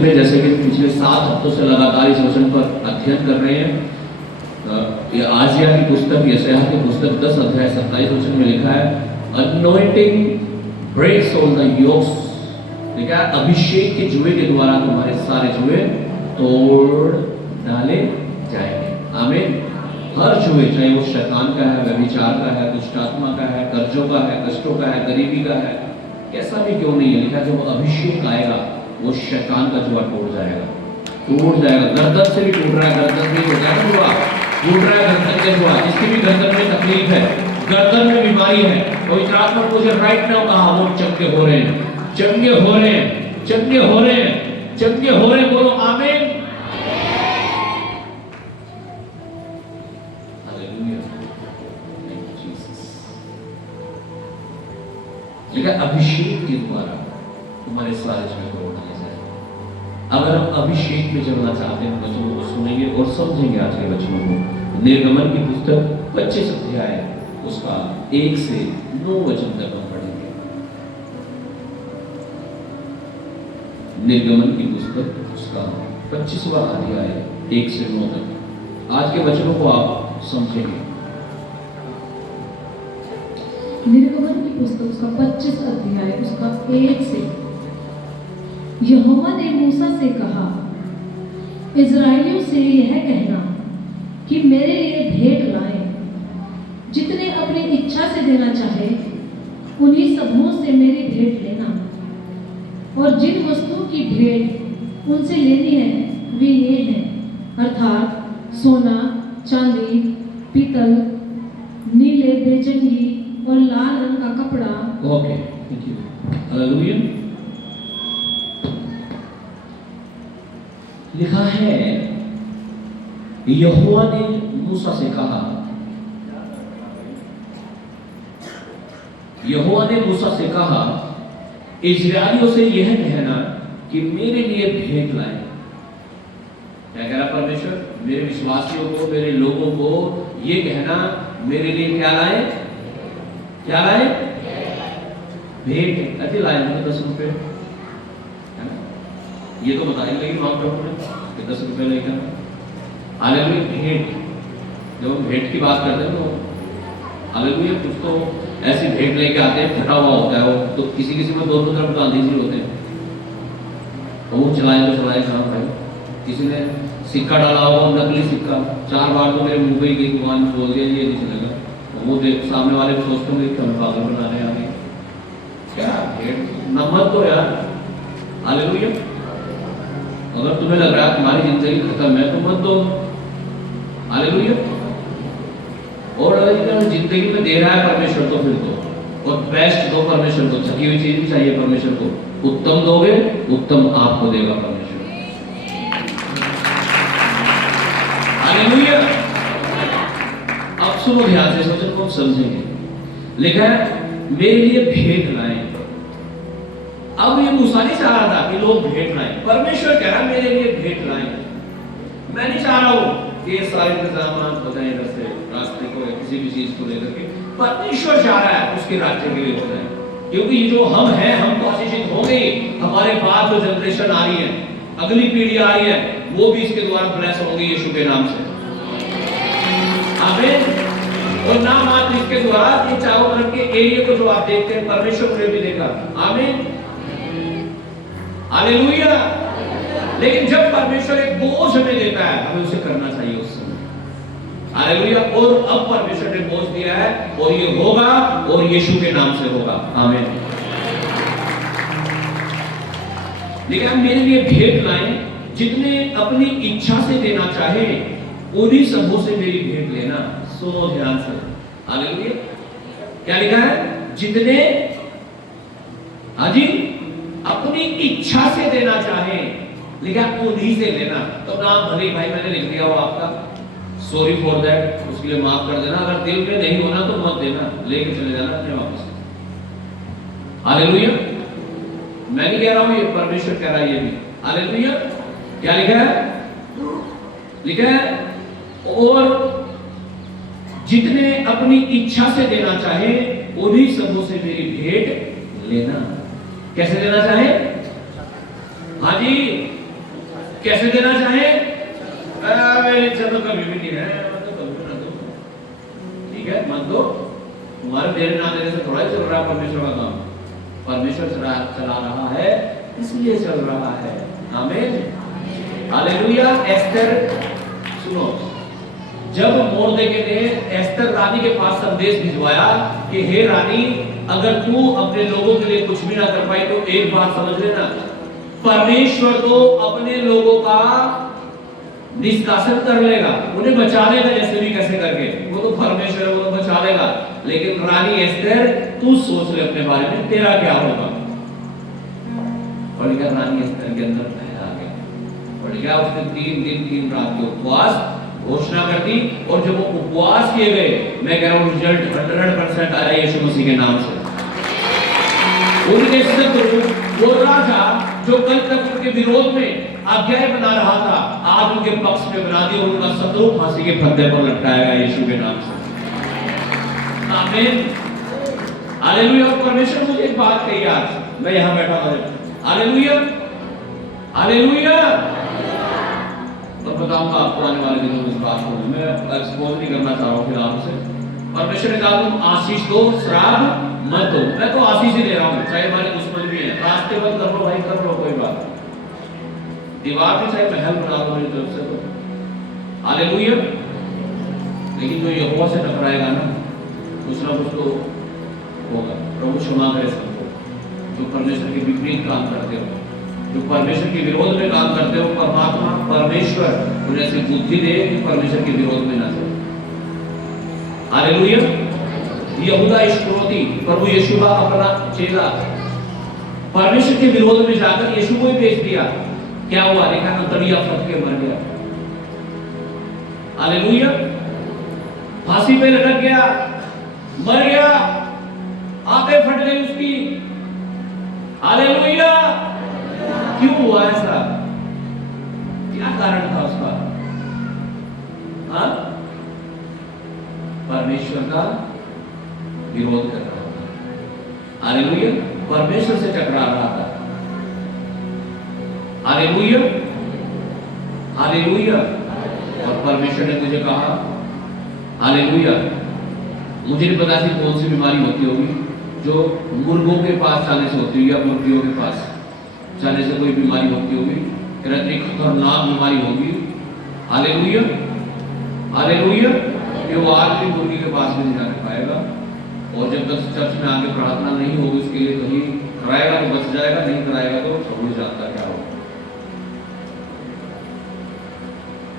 में जैसे कि पिछले 7 हफ्तों से लगातार इस वचन पर अध्ययन कर रहे हैं, ये आसिया की पुस्तक, यशायाह की पुस्तक 10 अध्याय 27 वचन में लिखा है, anointing breaks all the yokes. ठीक है, अभिषेक के जुए के द्वारा तुम्हारे सारे जुए तोड़ डाले जाएंगे। आमीन। हर जुए, चाहे वो शैतान का है, व्यभिचार का है, दुष्ट आत्मा का है, कर्जों का है, कष्टों का है, गरीबी का है, कैसा भी क्यों नहीं है, लिखा जब अभिषेक आएगा वो शैतान का जुआ टूट जाएगा, टूट जाएगा। गर्दन से भी टूट रहा है, गर्दन में हो जाएगा जुआ, टूट रहा है गर्दन के जुआ। जिसकी भी गर्दन में तकलीफ है, गर्दन में बीमारी है, पवित्र आत्मा मुझे राइट नाउ कहा, वो चंगे हो रहे हैं, चंगे हो रहे हैं, चंगे हो रहे हैं, चंगे हो रहे हैं। बोलो आमीन। अभिषेक के द्वारा तुम्हारे सारे जुए तोड़ डाले जाएंगे। अगर हम अभिषेक में चलना चाहते हैं, वचनों को सुनेंगे और समझेंगे आज के वचनों को। निर्गमन की पुस्तक 25 अध्याय उसका 1 से 9 वचन तक हम पढ़ेंगे। निर्गमन की पुस्तक उसका 25वां अध्याय 1 से 9 तक आज के वचनों को आप समझेंगे। निर्गमन की पुस्तक उसका 25 अध्याय उसका 1 से। यहोवा ने मूसा से कहा, इज़राइलियों से यह कहना कि मेरे लिए भेंट लाएं, जितने अपनी इच्छा से देना चाहे उन्हीं सबों से मेरी भेंट लेना, और जिन वस्तुओं की भेंट उनसे लेनी है वे ये हैं, अर्थात सोना, चांदी, पीतल, नीले, बेजंगी और लाल रंग का कपड़ा। Okay, thank you. हालेलुया। लिखा है, यहोवा ने मूसा से कहा, यहोवा ने मूसा से कहा, इस्राएलियों से यह कहना कि मेरे लिए भेंट लाए। क्या कह रहा परमेश्वर? मेरे विश्वासियों को, मेरे लोगों को ये कहना, मेरे लिए क्या लाए? क्या लाए? भेंट। अच्छे लाए होंगे 10 रुपए, है ना? ये तो बताइए, लेकिन मांग रहा हूँ कि 10 रुपए लेकर। हालेलुया। भेंट, जब हम भेंट की बात करते हैं तो हालेलुया, कुछ तो ऐसी भेंट लेके आते हैं, फटा हुआ होता है वो, तो किसी किसी में दोनों तरफ गांधी जी होते हैं, तो वो चलाए तो चलाए कहाँ भाई। किसी ने सिक्का डाला होगा, नकली सिक्का, 4 बार तो मेरे मुंह पे ही गई, दुकान बोल दिया ये नहीं चलेगा, वो देख सामने वाले को सोचते होंगे कि हम पागल बनाने आ गए क्या। नमत तो यार। हालेलुया। अगर तुम्हें लग रहा है तुम्हारी जिंदगी खत्म है तो मत दो। हालेलुया। और अगर जिंदगी में दे रहा है परमेश्वर तो फिर दो, और बेस्ट दो परमेश्वर को। छकी हुई चीज चाहिए परमेश्वर को, उत्तम दोगे, उत्तम आपको देगा परमेश्वर। हालेलुया। अब सुनो ध्यान से, सोचो को समझेंगे। लिखा है मेरे लिए भेंट लाए। अब ये मूसा नहीं चाह रहा था कि लोग भेंट लाएं, परमेश्वर कह रहा मेरे लिए भेंट लाएं। मैं नहीं चाह रहा हूं कि ये सारे इंतजाम हो जाए इधर से रास्ते को या किसी भी चीज को लेकर के। परमेश्वर चाह रहा है उसके राज्य के लिए हो जाए, क्योंकि ये जो हम हैं, हम तो आशीषित हो गए। हमारे बाद जो जनरेशन आ रही है, अगली पीढ़ी आ रही है, वो भी इसके द्वारा ब्लेस होंगे यीशु के नाम से। आमीन। और ना मात्र इसके द्वारा, ये चारों तरफ के एरिया को जो आप देखते हैं, परमेश्वर ने भी देखा। आमीन। हालेलुया। लेकिन जब परमेश्वर एक बोझ हमें देता है, हमें उसे करना चाहिए उस समय। हालेलुया। और अब परमेश्वर ने बोझ दिया है, और ये होगा, और यीशु के नाम से होगा। आमीन। लेकिन मेरे लिए भेंट लाएं, जितने अपनी इच्छा से देना चाहे उन्हीं सबों से मेरी भेंट लेना। सुनो ध्यान से। हालेलुया। क्या लिखा है? जितने, हाँ जी, अपनी इच्छा से देना चाहे, लिखा उन्हीं से लेना। तो नाम भले भाई मैंने लिख दिया हो आपका, सॉरी फॉर दैट, उसके लिए माफ कर देना। अगर दिल में नहीं होना तो मत देना, लेके चले जाना अपने वापस। हालेलुया। मैं नहीं कह रहा हूं, ये परमेश्वर कह रहा है ये भी। हालेलुया। क्या लिखा है? लिखा है और जितने अपनी इच्छा से देना चाहे उन्हीं सबों से मेरी भेंट लेना। कैसे लेना चाहे? हाँ जी, कैसे देना चाहे? मेरी इच्छा तो कभी भी नहीं है, मैं तो कभी ना दो, ठीक है मत दो। तुम्हारे देने ना देने से थोड़ा ही चल रहा है परमेश्वर का काम। परमेश्वर चला रहा है इसलिए चल रहा है। आमीन, हालेलुया। एस्तर, सुनो, जब मोर्देकै ने एस्तर रानी के पास संदेश भिजवाया कि हे रानी, अगर तू अपने लोगों के लिए कुछ भी ना कर पाई तो एक बात समझ लेना, परमेश्वर तो अपने लोगों का निष्कासन कर लेगा, उन्हें बचा लेगा जैसे भी कैसे करके, वो तो परमेश्वर है, वो तो बचा लेगा। लेकिन रानी एस्तर, तू सोच ले अपने बारे में तेरा क्या होगा। और क्या रानी एस्तर के अंदर भय आ गया, और क्या उसने 3 दिन 3 रात के उपवास घोषणा कर दी। और जब वो उपवास किए गए, मैं कह रहा हूं रिजल्ट 100% आया यीशु मसीह के नाम से। उनके शत्रु, वो राजा जो कल तक उनके विरोध में आज्ञाएं बना रहा था, आज उनके पक्ष में बना दिया, उनका शत्रु फांसी के फंदे पर लटकाएगा यीशु के नाम से। आमीन, हालेलुया। परमेश्वर मुझे एक बात कही आज, मैं यहां बैठा हूं, हालेलुया हालेलुया। और बताऊंगा आपको आने वाले दिनों में इस बात को, मैं एक्सपोज नहीं करना चाह रहा हूं फिलहाल से। परमेश्वर ने कहा तुम आशीष दो, श्राप मत दो। मैं तो आशीष ही दे रहा हूं, चाहे हमारे दुश्मन भी है, रास्ते बंद कर लो भाई, कर लो, कोई बात, दीवार भी चाहे महल बना दो मेरी तरफ से, तो हालेलुया। लेकिन जो यहोवा से टकराएगा ना, कुछ ना कुछ तो होगा। प्रभु क्षमा करे सबको जो परमेश्वर के विपरीत काम करते हो, जो परमेश्वर के विरोध में काम करते हो। परमात्मा परमेश्वर उन्हें ऐसी बुद्धि दे कि परमेश्वर के विरोध में ना जाए। हालेलुया। यहूदा इस्करियोती, प्रभु यीशु का अपना चेला, परमेश्वर के विरोध में जाकर यीशु को ही बेच दिया। क्या हुआ? देखा ना, तड़िया फट के मर गया। हालेलुया। फांसी पे लटक गया, मर गया, आंखें फट गई उसकी। हालेलुया। क्यों हुआ ऐसा? क्या कारण था उसका? हाँ, परमेश्वर का विरोध कर रहा था। हालेलुया। परमेश्वर से टकरा रहा था। Hallelujah hallelujah. और परमेश्वर ने मुझे कहा, हालेलुया, मुझे नहीं पता थी कौन सी बीमारी होती होगी जो मुर्गों के पास जाने से होती है या मुर्गियों के पास जाने से कोई बीमारी होती होगी, इतनी खतरनाक बीमारी होगी। Hallelujah hallelujah. ये वो आज भी मुर्गी के पास भी नहीं जाने पाएगा, और जब तक चर्च में आके प्रार्थना नहीं होगी उसके लिए कहीं कराएगा तो बच जाएगा, नहीं कराएगा तो प्रभु जानता क्या होगा।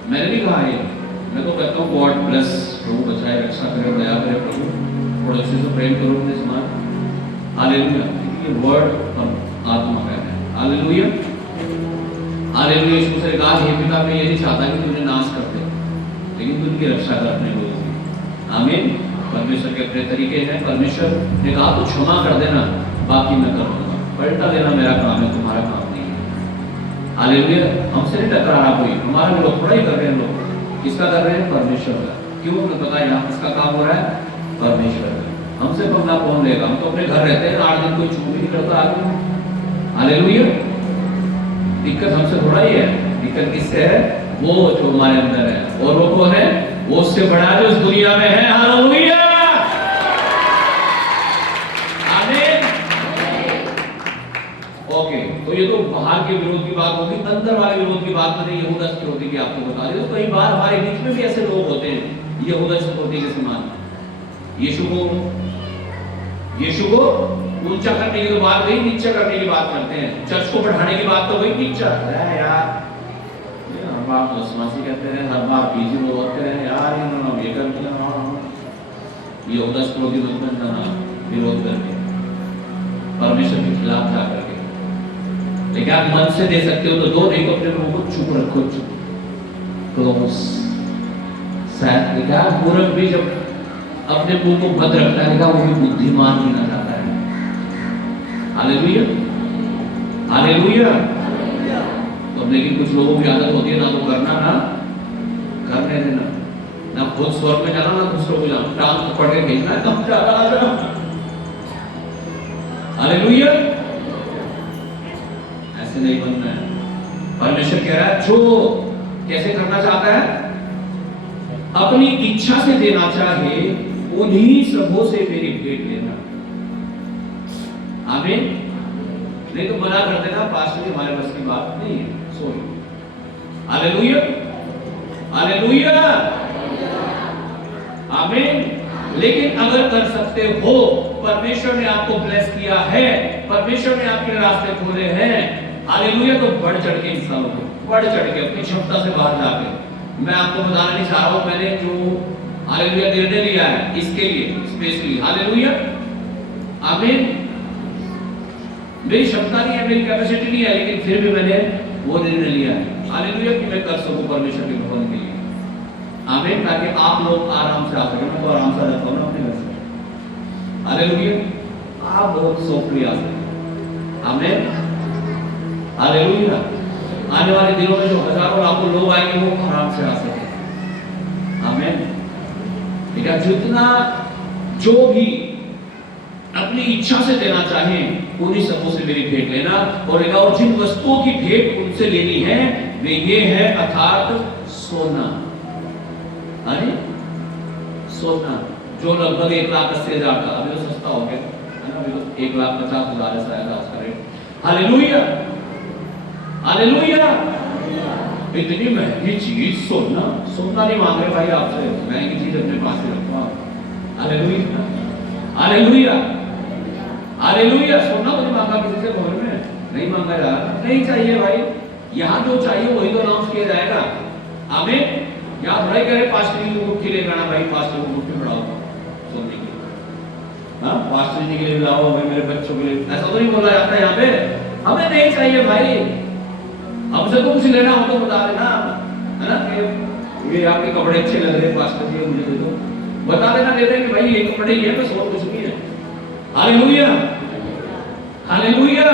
मैंने भी कहा ये, मैं तो कहता हूँ गॉड ब्लेस, प्रभु बचाए, रक्षा करे, दया करे प्रभु, थोड़ा अच्छे से प्रेम करो अपने समान। हालेलुया। ये वर्ड आत्मा का है। Hallelujah hallelujah. यीशु से कहा, हे पिता, मैं ये नहीं चाहता कि तुझे नाश कर दे, लेकिन तुझे रक्षा कर अपने लोगों की। आमीन। परमेश्वर के अपने तरीके हैं। परमेश्वर ने कहा तू क्षमा कर देना, बाकी मैं कर दूंगा, पलटा देना मेरा काम है, तुम्हारा काम नहीं है। हालेलुया। हमसे नहीं टकरा रहा कोई, हमारा लोग थोड़ा ही कर रहे हैं। लोग किसका कर रहे हैं? परमेश्वर का। क्यों? हमें पता है यहाँ किसका काम हो रहा है? परमेश्वर का। हमसे पंगा कौन लेगा? हम तो अपने घर रहते हैं, 8 दिन कोई छू भी नहीं करता आगे। हालेलुया। दिक्कत हमसे थोड़ा ही है, दिक्कत किससे है? वो जो हमारे अंदर है, और वो कौन है? वो उससे बड़ा जो इस दुनिया में है। हालेलुया आमीन। ओके, तो ये तो बाहर के विरोध की बात होगी, अंदर वाले विरोध की बात नहीं। यहूदा इस्करियोती की आपको बता रहे, तो कई बार हमारे बीच में भी ऐसे लोग होते हैं यहूदा इस्करियोती के समान। यीशु को ऊंचा करने की तो बात नहीं, नीचा करने की बात करते हैं। चर्च को बढ़ाने की बात तो वही नीचा है यार। हर बार बसमासी कहते हैं, हर बार बीजी लोग होते हैं यार, ये कर दिया यहूदा इस्करियोती मत बनना, विरोध करके, परमेश्वर के खिलाफ जा करके। लेकिन आप मन से दे सकते हो तो दो, नहीं तो अपने मुंह को चुप रखो, चुप क्लोज। शायद लिखा मूर्ख भी जब अपने मुंह को बंद रखता है, वो भी बुद्धिमान होना चाहता है। Hallelujah hallelujah. तो लेकिन कुछ लोगों की आदत होती है ना तो करना ना करने देना, ना खुद स्वर्ग में जाना ना दूसरों को जाना, टांग पकड़ के खींचना है, तब जाना। हालेलुया। ऐसे नहीं बनना है। परमेश्वर कह रहा है जो कैसे करना चाहता है, अपनी इच्छा से देना चाहे उन्हीं सबों से मेरी भेंट लेना। आमीन। नहीं तो मना कर देना, पास्टर जी हमारे बस की बात नहीं है, सॉरी। हालेलुया, हालेलुया, आमीन। लेकिन अगर कर सकते हो, परमेश्वर ने आपको ब्लेस किया है, परमेश्वर ने आपके रास्ते खोले हैं, हालेलुया, तो बढ़ चढ़ के हिस्सा लो, बढ़ चढ़ के अपनी क्षमता से बाहर जाके। मैं आपको बताना नहीं चाह रहा हूं, मैंने जो हालेलुया निर्णय लिया है इसके लिए स्पेशली, हालेलुया, आमीन। मेरी क्षमता नहीं है, मेरी कैपेसिटी नहीं है, लेकिन फिर भी मैंने वो निर्णय लिया है, हालेलुया, कि मैं कर सकूं परमेश्वर के भवन के लिए, आमीन, ताकि आप लोग आराम से आ सकें। मैं तो आराम से रहता हूं ना अपने घर से, हालेलुया, आप बहुत सॉफ्टली आ सकें, आमीन, हालेलुया। आने वाले दिनों में जो हजारों लाखों लोग आएंगे वो आराम से आ सके, आमीन। ठीक है, जितना जो भी अपनी इच्छा से देना चाहें उन्हीं सबों से मेरी भेंट लेना। और जिन वस्तुओं की भेंट उनसे लेनी है वे ये है, अर्थात सोना, अरे सोना जो लगभग 1,80,000 का, अभी तो सस्ता हो गया है ना, अभी तो 1,50,000 है शायद आज का रेट, हालेलुया, हालेलुया। इतनी महंगी चीज सोना, सोना नहीं मांग रहे भाई आपसे, महंगी चीज अपने पास ही रखो आप, हालेलुया, हालेलुया, हालेलुया। सोना तो नहीं मांगा किसी से भवन में, नहीं मांगा यार, नहीं चाहिए भाई, यहाँ जो चाहिए वही तो अनाउंस किया जाएगा, आमीन। यहाँ थोड़ा ही कह रहे पास्टर जी को मुट्ठी लेकर आना, भाई पास्टर को मुट्ठी बढ़ाओ सोने की, हाँ, पास्टर जी के लिए लाओ, भाई मेरे बच्चों के लिए, ऐसा तो नहीं बोला जाता यहाँ पे, हमें नहीं चाहिए भाई। हमसे तो कुछ लेना हो तो बता देना, है ना, कि ये आपके कपड़े अच्छे लग रहे हैं पास्टर जी, मुझे दे दो, बता देना, दे देंगे भाई, ये कपड़े ही है, बस और कुछ नहीं है, हालेलुया, हालेलुया,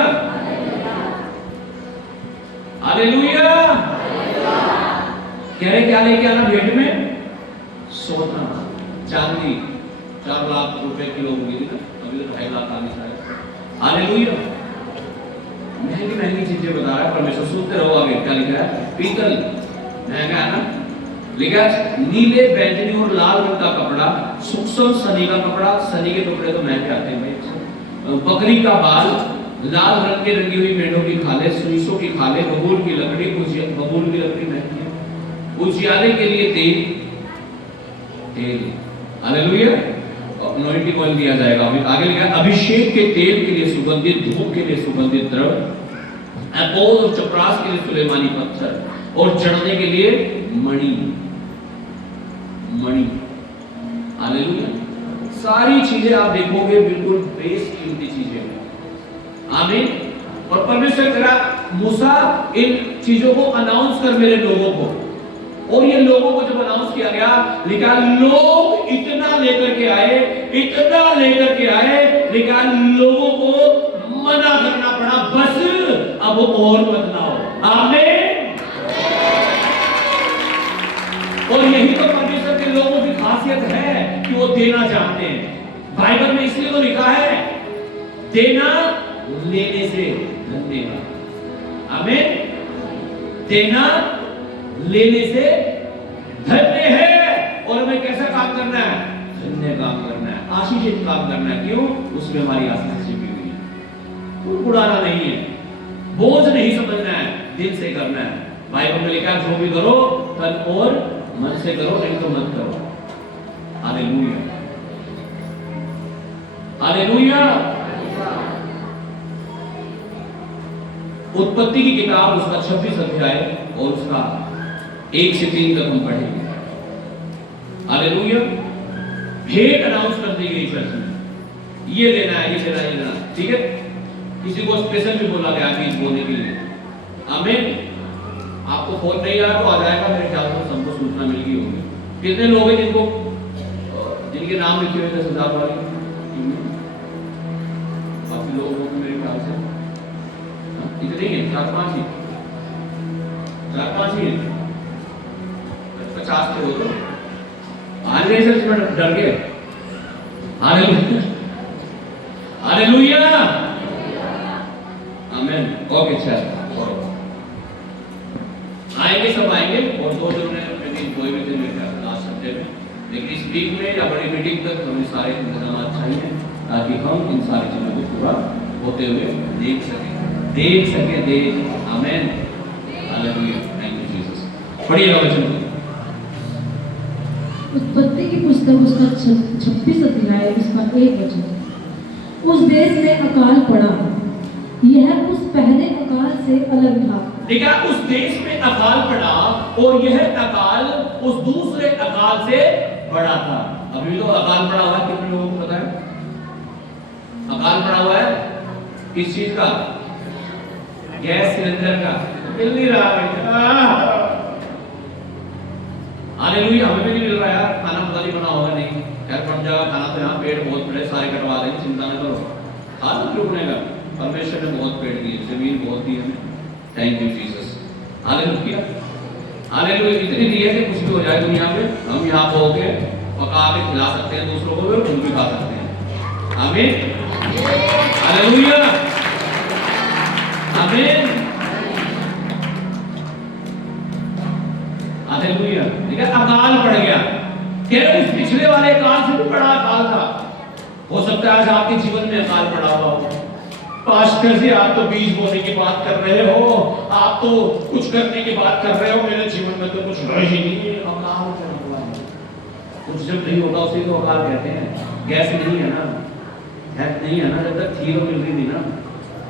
हालेलुया। कह रहे क्या लेके आना भेंट में, सोना, चांदी, 4 लाख रुपए किलो हो गई ना, अभी तो 2.5 लाख आनी शायद, हालेलुया। महंगी महंगी चीजें बता रहा है परमेश्वर, सुनते रहो आगे क्या लिखा है। पीतल महंगा है ना, लिखा है नीले, बैंगनी और लाल रंग का कपड़ा, सूक्ष्म सनी का कपड़ा, सनी के कपड़े तो महंगे आते हैं भाई, बकरी का बाल, लाल रंग के रंगी हुई मेढ़ों की खाले, सुइसों की खाले, बबूल की लकड़ी, बबूल की लकड़ी महंगी है, उजियाले के लिए तेल, हालेलुया, अनॉइंटिंग ऑयल दिया जाएगा। आगे लिखा है अभिषेक के तेल के लिए सुगंधित, धूप के लिए सुगंधित द्रव्य, अपोज और चपरास के लिए सुलेमानी पत्थर, और चढ़ने के लिए मणि, मणि, हालेलुया। सारी चीजें आप देखोगे बिल्कुल बेसकीमती चीजें, आमीन। और परमेश्वर कह रहा मूसा इन चीजों को अनाउंस कर मेरे लोगों को, और ये लोगों को जब अनाउंस किया गया, लिखा लोग इतना लेकर के आए, इतना लेकर के आए, लिखा लोगों को मना करना पड़ा, बस अब और मत लाओ, आमीन। और यही तो परमेश्वर के लोगों की खासियत है कि वो देना चाहते हैं। बाइबल में इसलिए तो लिखा है देना लेने से धन्यवाद, आमीन। देना लेने से धन्य है, और हमें कैसा काम करना है, धन्य काम करना है, आशीषित काम करना है। क्यों? उसमें हमारी आशीष छिपी हुई है। कोई बुराना नहीं है, बोझ नहीं समझना है, दिल से करना है। बाइबल में लिखा जो भी करो तन और मन से करो, नहीं तो मत करो, हालेलुया, हालेलुया। उत्पत्ति की किताब उसका 26 अध्याय और उसका 1 से 3 तक हम पढ़ेंगे, हालेलुया। भेंट अनाउंस कर दी गई चर्च में, ये देना है, ये देना, ये देना, ठीक है। किसी को स्पेशल भी बोला गया बीज बोने के लिए, आमीन। आपको फोन नहीं आया तो आ जाएगा, मेरे ख्याल से सबको सूचना मिल गई होगी। कितने लोग हैं जिनके नाम लिखे हुए थे सरदार वाले, काफी लोग होंगे मेरे ख्याल से, इतने ही 4-5 ही, 4-5 ही 50 थे वो तो, आने से इसमें डर गए, हालेलुया, हालेलुया, आमीन। ओके, चल आएंगे, सब आएंगे, और 2 जनों ने कोई भी थे मेरे लास्ट संडे में, लेकिन इस वीक में या बड़ी मीटिंग तक हमें सारे इंतजाम चाहिए ताकि हम इन सारी चीजों को पूरा होते हुए देख सके। आमेन, हालेलुया, थैंक यू जीसस। पढ़िएगा वचन। उत्पत्ति की पुस्तक उसका 26 अध्याय उसका 1 वचन। उस देश में अकाल पड़ा, यह उस पहले अकाल से अलग था। देखा, उस देश में अकाल पड़ा और यह अकाल उस दूसरे अकाल से बड़ा था। अभी तो अकाल पड़ा हुआ है, कितने लोगों को पता है? अकाल पड़ा हुआ है किस चीज का? गैस सिलेंडर का। मिल नहीं रहा बेटा, हालेलुया, हमें भी नहीं मिल रहा यार। खाना पता नहीं बना होगा, नहीं खैर बन जाएगा खाना तो। यहाँ पेड़ बहुत बड़े सारे कटवा देंगे, चिंता न करो। खाना क्यों बनेगा? परमेश्वर ने बहुत पेड़ दिए, जमीन बहुत दी हमें। Thank you Jesus, hallelujah, hallelujah. इतनी दी है कि कुछ भी हो जाए दुनिया में, हम यहाँ पे होके पका के खिला सकते हैं दूसरों को, और खुद भी खा सकते हैं। आमीन, हालेलुया, आमीन, हालेलुया। ठीक है, अकाल पड़ गया। क्या उस पिछले वाले काल से भी बड़ा अकाल था? हो सकता है आज आपके जीवन में अकाल पड़ा हुआ हो। पास्टर जी, आप तो बीज बोने की बात कर रहे हो, आप तो कुछ करने की बात कर रहे हो, मेरे जीवन में तो कुछ रह ही नहीं। अकाल क्या हुआ है? कुछ जब नहीं होगा उसे तो अकाल कहते हैं। गैस नहीं है ना, हेल्थ नहीं है ना, जब तक थी तो मिल रही थी ना,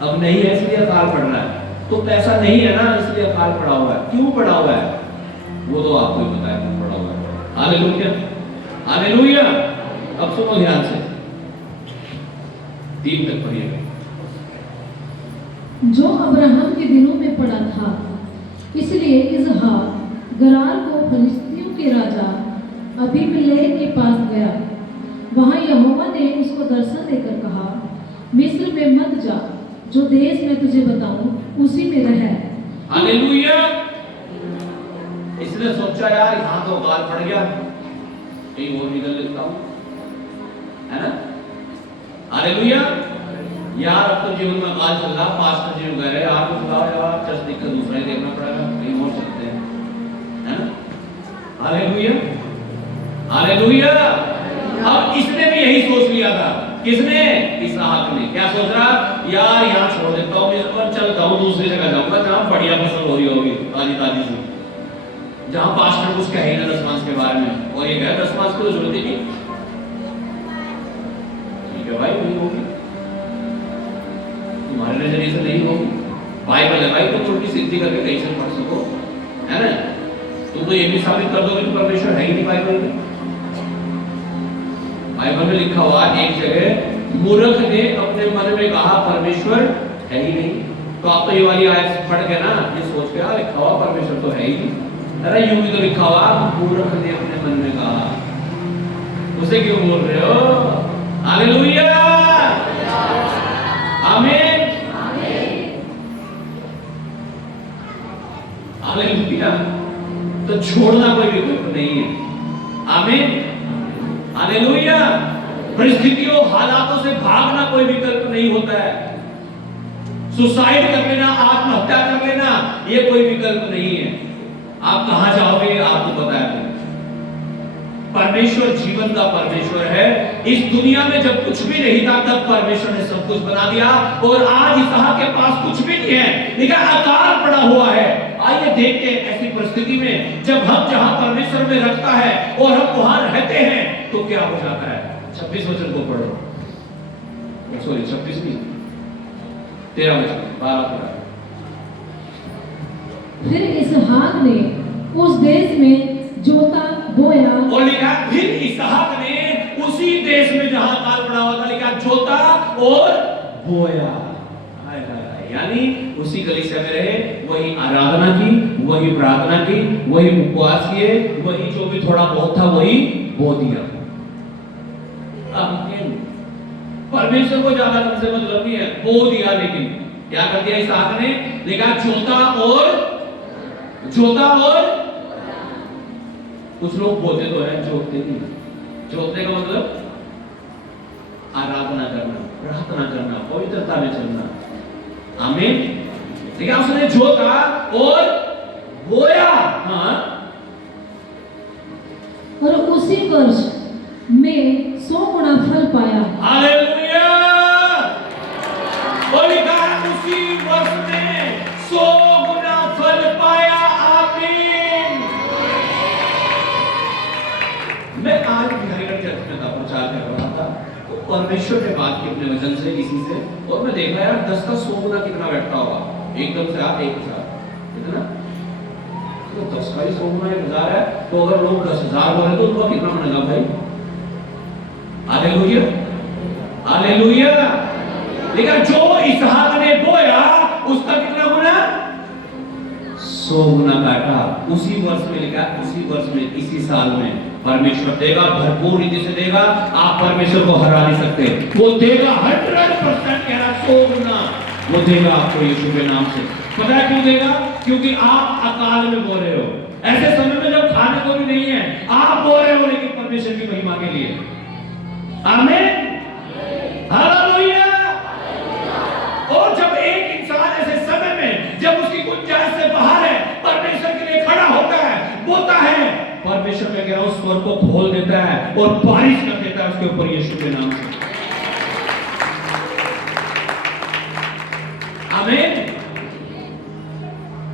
अब नहीं है इसलिए अकाल पड़ रहा है। तो पैसा नहीं है ना इसलिए अकाल पड़ा हुआ है। क्यों पड़ा हुआ है वो तो आपको ही पता है क्यों पड़ा हुआ है। Hallelujah, hallelujah. अब सुनो ध्यान से, 3 तक पढ़िएगा। जो अब्राहम के दिनों में पड़ा था, इसलिए इसहाक गरार को फिलिस्तियों के राजा अबीमेलेक के पास गया। वहां यहोवा ने उसको दर्शन देकर कहा, मिस्र में मत जा, जो देश मैं तुझे बताऊं उसी में रह। हालेलुया। इसने सोचा यार यहाँ तो अकाल पड़ गया, कहीं और निकल लेता हूं, है ना? हालेलुया। यार अब तो जीवन में अकाल चल रहा, पास्टर जी कह रहे यार कुछ लाओ यार, चर्च देखकर दूसरा ही देखना पड़ेगा, कहीं और चलते हैं, है ना? Hallelujah, hallelujah. अब इसने भी यही सोच लिया था। किसने? इसहाक ने। क्या सोच रहा? यार यहाँ छोड़ देता हूँ और चलता हूँ दूसरी जगह जाऊंगा जहाँ बढ़िया फसल हो रही होगी, ताजी ताजी सी, जहाँ पास्टर कुछ कहे ना 10 मास के बारे में, और ये कहे 10 मास की तो जरूरत ही नहीं। ठीक है भाई, नहीं होगी, तुम्हारे नजरिए से नहीं होगी। बाइबल है भाई, तो उल्टी सीधी करके कहीं से पढ़ सको, है ना? तुम तो ये भी साबित कर दोगे कि परमेश्वर है ही नहीं बाइबल में। बाइबल में लिखा हुआ एक जगह, मूर्ख ने अपने मन में कहा परमेश्वर है ही नहीं। तो आप तो ये वाली आयत पढ़ के ना ये सोच के लिखा हुआ परमेश्वर तो है ही नहीं। अरे यूं भी तो लिखा हुआ मूर्ख ने अपने मन में कहा, उसे क्यों बोल रहे हो? हालेलुया, आमीन, हालेलुया। तो छोड़ना कोई विकल्प नहीं है। आमीन, हालेलुया। परिस्थितियों हालातों से भागना कोई विकल्प नहीं होता है। सुसाइड कर लेना, आत्महत्या कर लेना, ये कोई विकल्प नहीं है। आप कहां जाओगे आपको पता है। परमेश्वर जीवन का परमेश्वर है। इस दुनिया में जब कुछ भी नहीं था तब परमेश्वर ने सब कुछ बना दिया, और आज इसहाक के पास कुछ भी नहीं है, लेकिन अकाल पड़ा हुआ है। आइए देखते हैं ऐसी परिस्थिति में जब हम जहां परमेश्वर में रखता है और हम वहां रहते हैं तो क्या हो जाता है। 26 वचन को पढ़ो, सॉरी 26 नहीं, 13 वचन, 12 पढ़ा। फिर इसहाक ने उस देश में जोता बोया, और लिखा फिर इसहाक ने उसी देश में जहां अकाल पड़ा हुआ था, लिखा जोता और बोया। यानी उसी कलीसिया में रहे, वही आराधना की, वही प्रार्थना की, वही उपवास किए, वही जो भी थोड़ा बहुत था वही बो दिया। परमेश्वर को ज्यादा तुमसे मतलब नहीं है, बो दिया। लेकिन क्या कर दिया इसहाक ने? लिखा जोता और कुछ लोग बोलते तो है, जोतते नहीं। जोतने का मतलब आराधना करना, प्रार्थना करना, पवित्रता में चलना। आमीन। देखिए उसने जोता और बोया, हाँ, और उसी वर्ष में 100 गुना फल पाया। हालेलुया। और लिखा है उसी वर्ष में 100 गुना फल पाया। आमीन। मैं आज हरिगढ़ चर्च में था, प्रचार कर रहा था, तो परमेश्वर ने बात की अपने वचन से किसी से, और मैं देखा यार 10 का 100 गुना कितना बैठता होगा एकदम से। आप एक साथ कितना, तो 10 का ही 100 गुना 1000 है, तो अगर लोग 10,000 बोले तो उनका कितना बनेगा भाई? Hallelujah, hallelujah. लेकिन जो इसहाक ने बोया उसका कितना गुना? 100 गुना काटा। उसी वर्ष में लिखा, उसी वर्ष में, इसी साल में परमेश्वर देगा, भरपूर रीति से देगा। आप परमेश्वर को हरा नहीं सकते। वो देगा 100%, कह रहा 100 गुना वो देगा आपको यीशु के नाम से। पता है क्यों देगा? क्योंकि आप अकाल में बो रहे हो, ऐसे समय में जब खाने को भी नहीं है, आप बो रहे हो, लेकिन परमेश्वर की महिमा के लिए। आमीन, हालेलुया। और जब एक इंसान ऐसे समय में, जब उसकी गुंजाइश से बाहर है, परमेश्वर के लिए खड़ा होता है, बोता है, परमेश्वर मैं कह रहा हूं स्वर को खोल देता है और बारिश कर देता है उसके ऊपर यीशु के नाम से। आमीन।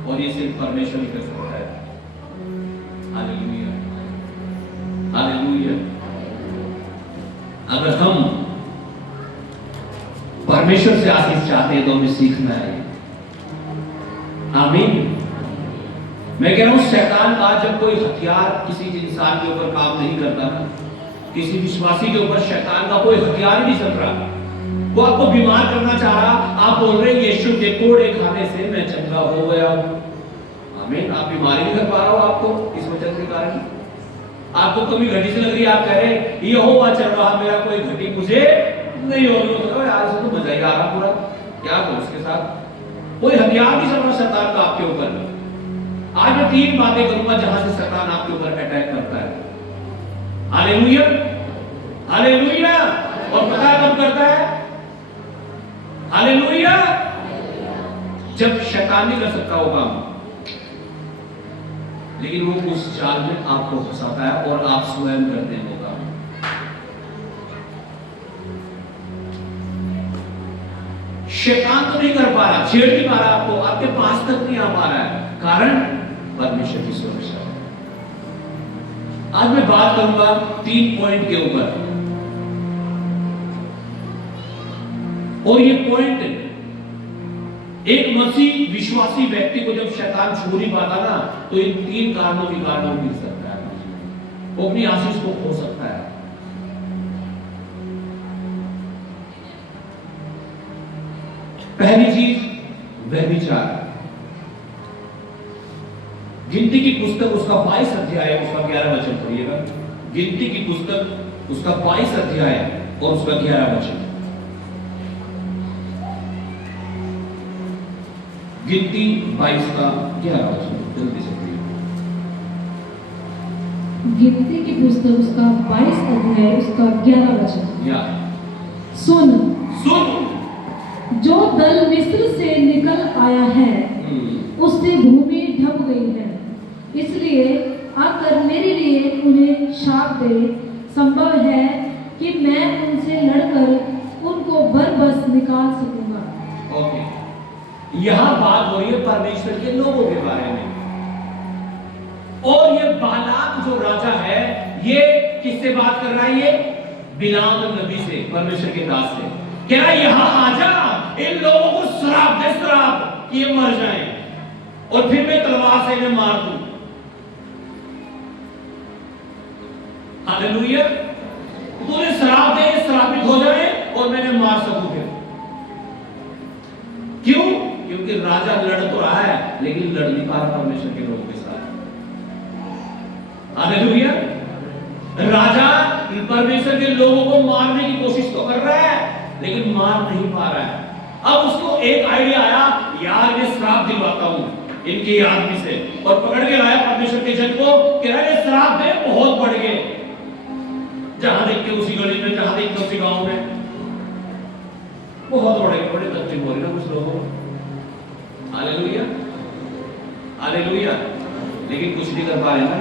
और ये सिर्फ परमेश्वर ही कर सकता है। Hallelujah, hallelujah. अगर हम परमेश्वर से आशीष चाहते हैं तो हमें सीखना है। आमीन। मैं कह रहा हूं शैतान का जब कोई हथियार किसी इंसान के ऊपर काम नहीं करता ना, किसी विश्वासी के ऊपर शैतान का कोई हथियार नहीं चल रहा, वो आपको बीमार करना चाह रहा, आप बोल रहे यीशु के कोड़े खाने से मैं चंगा हो गया हूं। आमीन। आप बीमारी नहीं कर पा रहा हो, आपको इस वचन के कारण आपको कभी घटी से लग रही है, आप कह रहे यहोवा चल रहा, मेरा कोई घटी मुझे नहीं हो रहा यार, इसको तो मजा ही आ रहा पूरा, क्या करूं उसके साथ? कोई हथियार नहीं चल रहा शैतान का आपके ऊपर। आज मैं 3 बातें करूंगा जहां से शैतान आपके ऊपर अटैक करता है। Hallelujah, hallelujah. और पता है कब करता है? हालेलुया। जब शैतान नहीं कर सकता वो काम, लेकिन वो उस जाल में आपको फंसाता है और आप स्वयं करते हैं वो काम। शैतान तो नहीं कर पा रहा, छेड़ नहीं पा रहा आपको, आपके पास तक नहीं आ पा रहा है, कारण परमेश्वर की सुरक्षा। आज मैं बात करूंगा 3 पॉइंट के ऊपर, और ये पॉइंट एक मसीह विश्वासी व्यक्ति को जब शैतान छू नहीं पाता ना, तो इन 3 कारणों के कारण वो गिर सकता है, वो अपनी आशीष को खो सकता है। पहली चीज व्यभिचार। गिनती की पुस्तक उसका 22 अध्याय उसका 11 वचन पढ़िएगा। गिनती की पुस्तक उसका 22 अध्याय और उसका 11 वचन। गिनती 22 का 11 वचन, जल्दी से पढ़िए। गिनती की पुस्तक उसका 22 अध्याय उसका 11 वचन। या सुन, सुन, जो दल मिस्र से निकल आया है उससे भूमि ढप गई है, इसलिए आकर मेरे लिए उन्हें शाप दे। संभव है कि मैं उनसे लड़कर उनको बरबस निकाल सकूंगा। ओके, यहां बात हो रही है परमेश्वर के लोगों के बारे में, और ये बालाक जो राजा है, ये किससे बात कर रहा है? ये बिलाम नबी से, परमेश्वर के दास से कह रहा है यहां आजा, इन लोगों को श्राप दे, श्राप कि ये मर जाएं, और फिर मैं तलवार से इन्हें मार दूं। हालेलुया। तूने श्राप दे, श्रापित हो जाए और मैंने मार सकूं। फिर क्यों? क्योंकि राजा लड़ तो रहा है लेकिन लड़ नहीं पा रहा परमेश्वर के लोगों के साथ। हालेलुया। राजा परमेश्वर के लोगों को मारने की कोशिश तो कर रहा है लेकिन मार नहीं पा रहा है। अब उसको एक आइडिया आया, यार मैं श्राप दिलवाता हूं इनके आदमी से, और पकड़ के लाया परमेश्वर के जन को, कह रहा है श्राप दे, बहुत बढ़ गए, जहां देखते उसी गली में, जहां देखते उसी गांव में बहुत बढ़ गए। बड़े तकलीफ हो रही ना कुछ लोगों। Hallelujah, hallelujah. लेकिन कुछ नहीं कर पा रहे ना।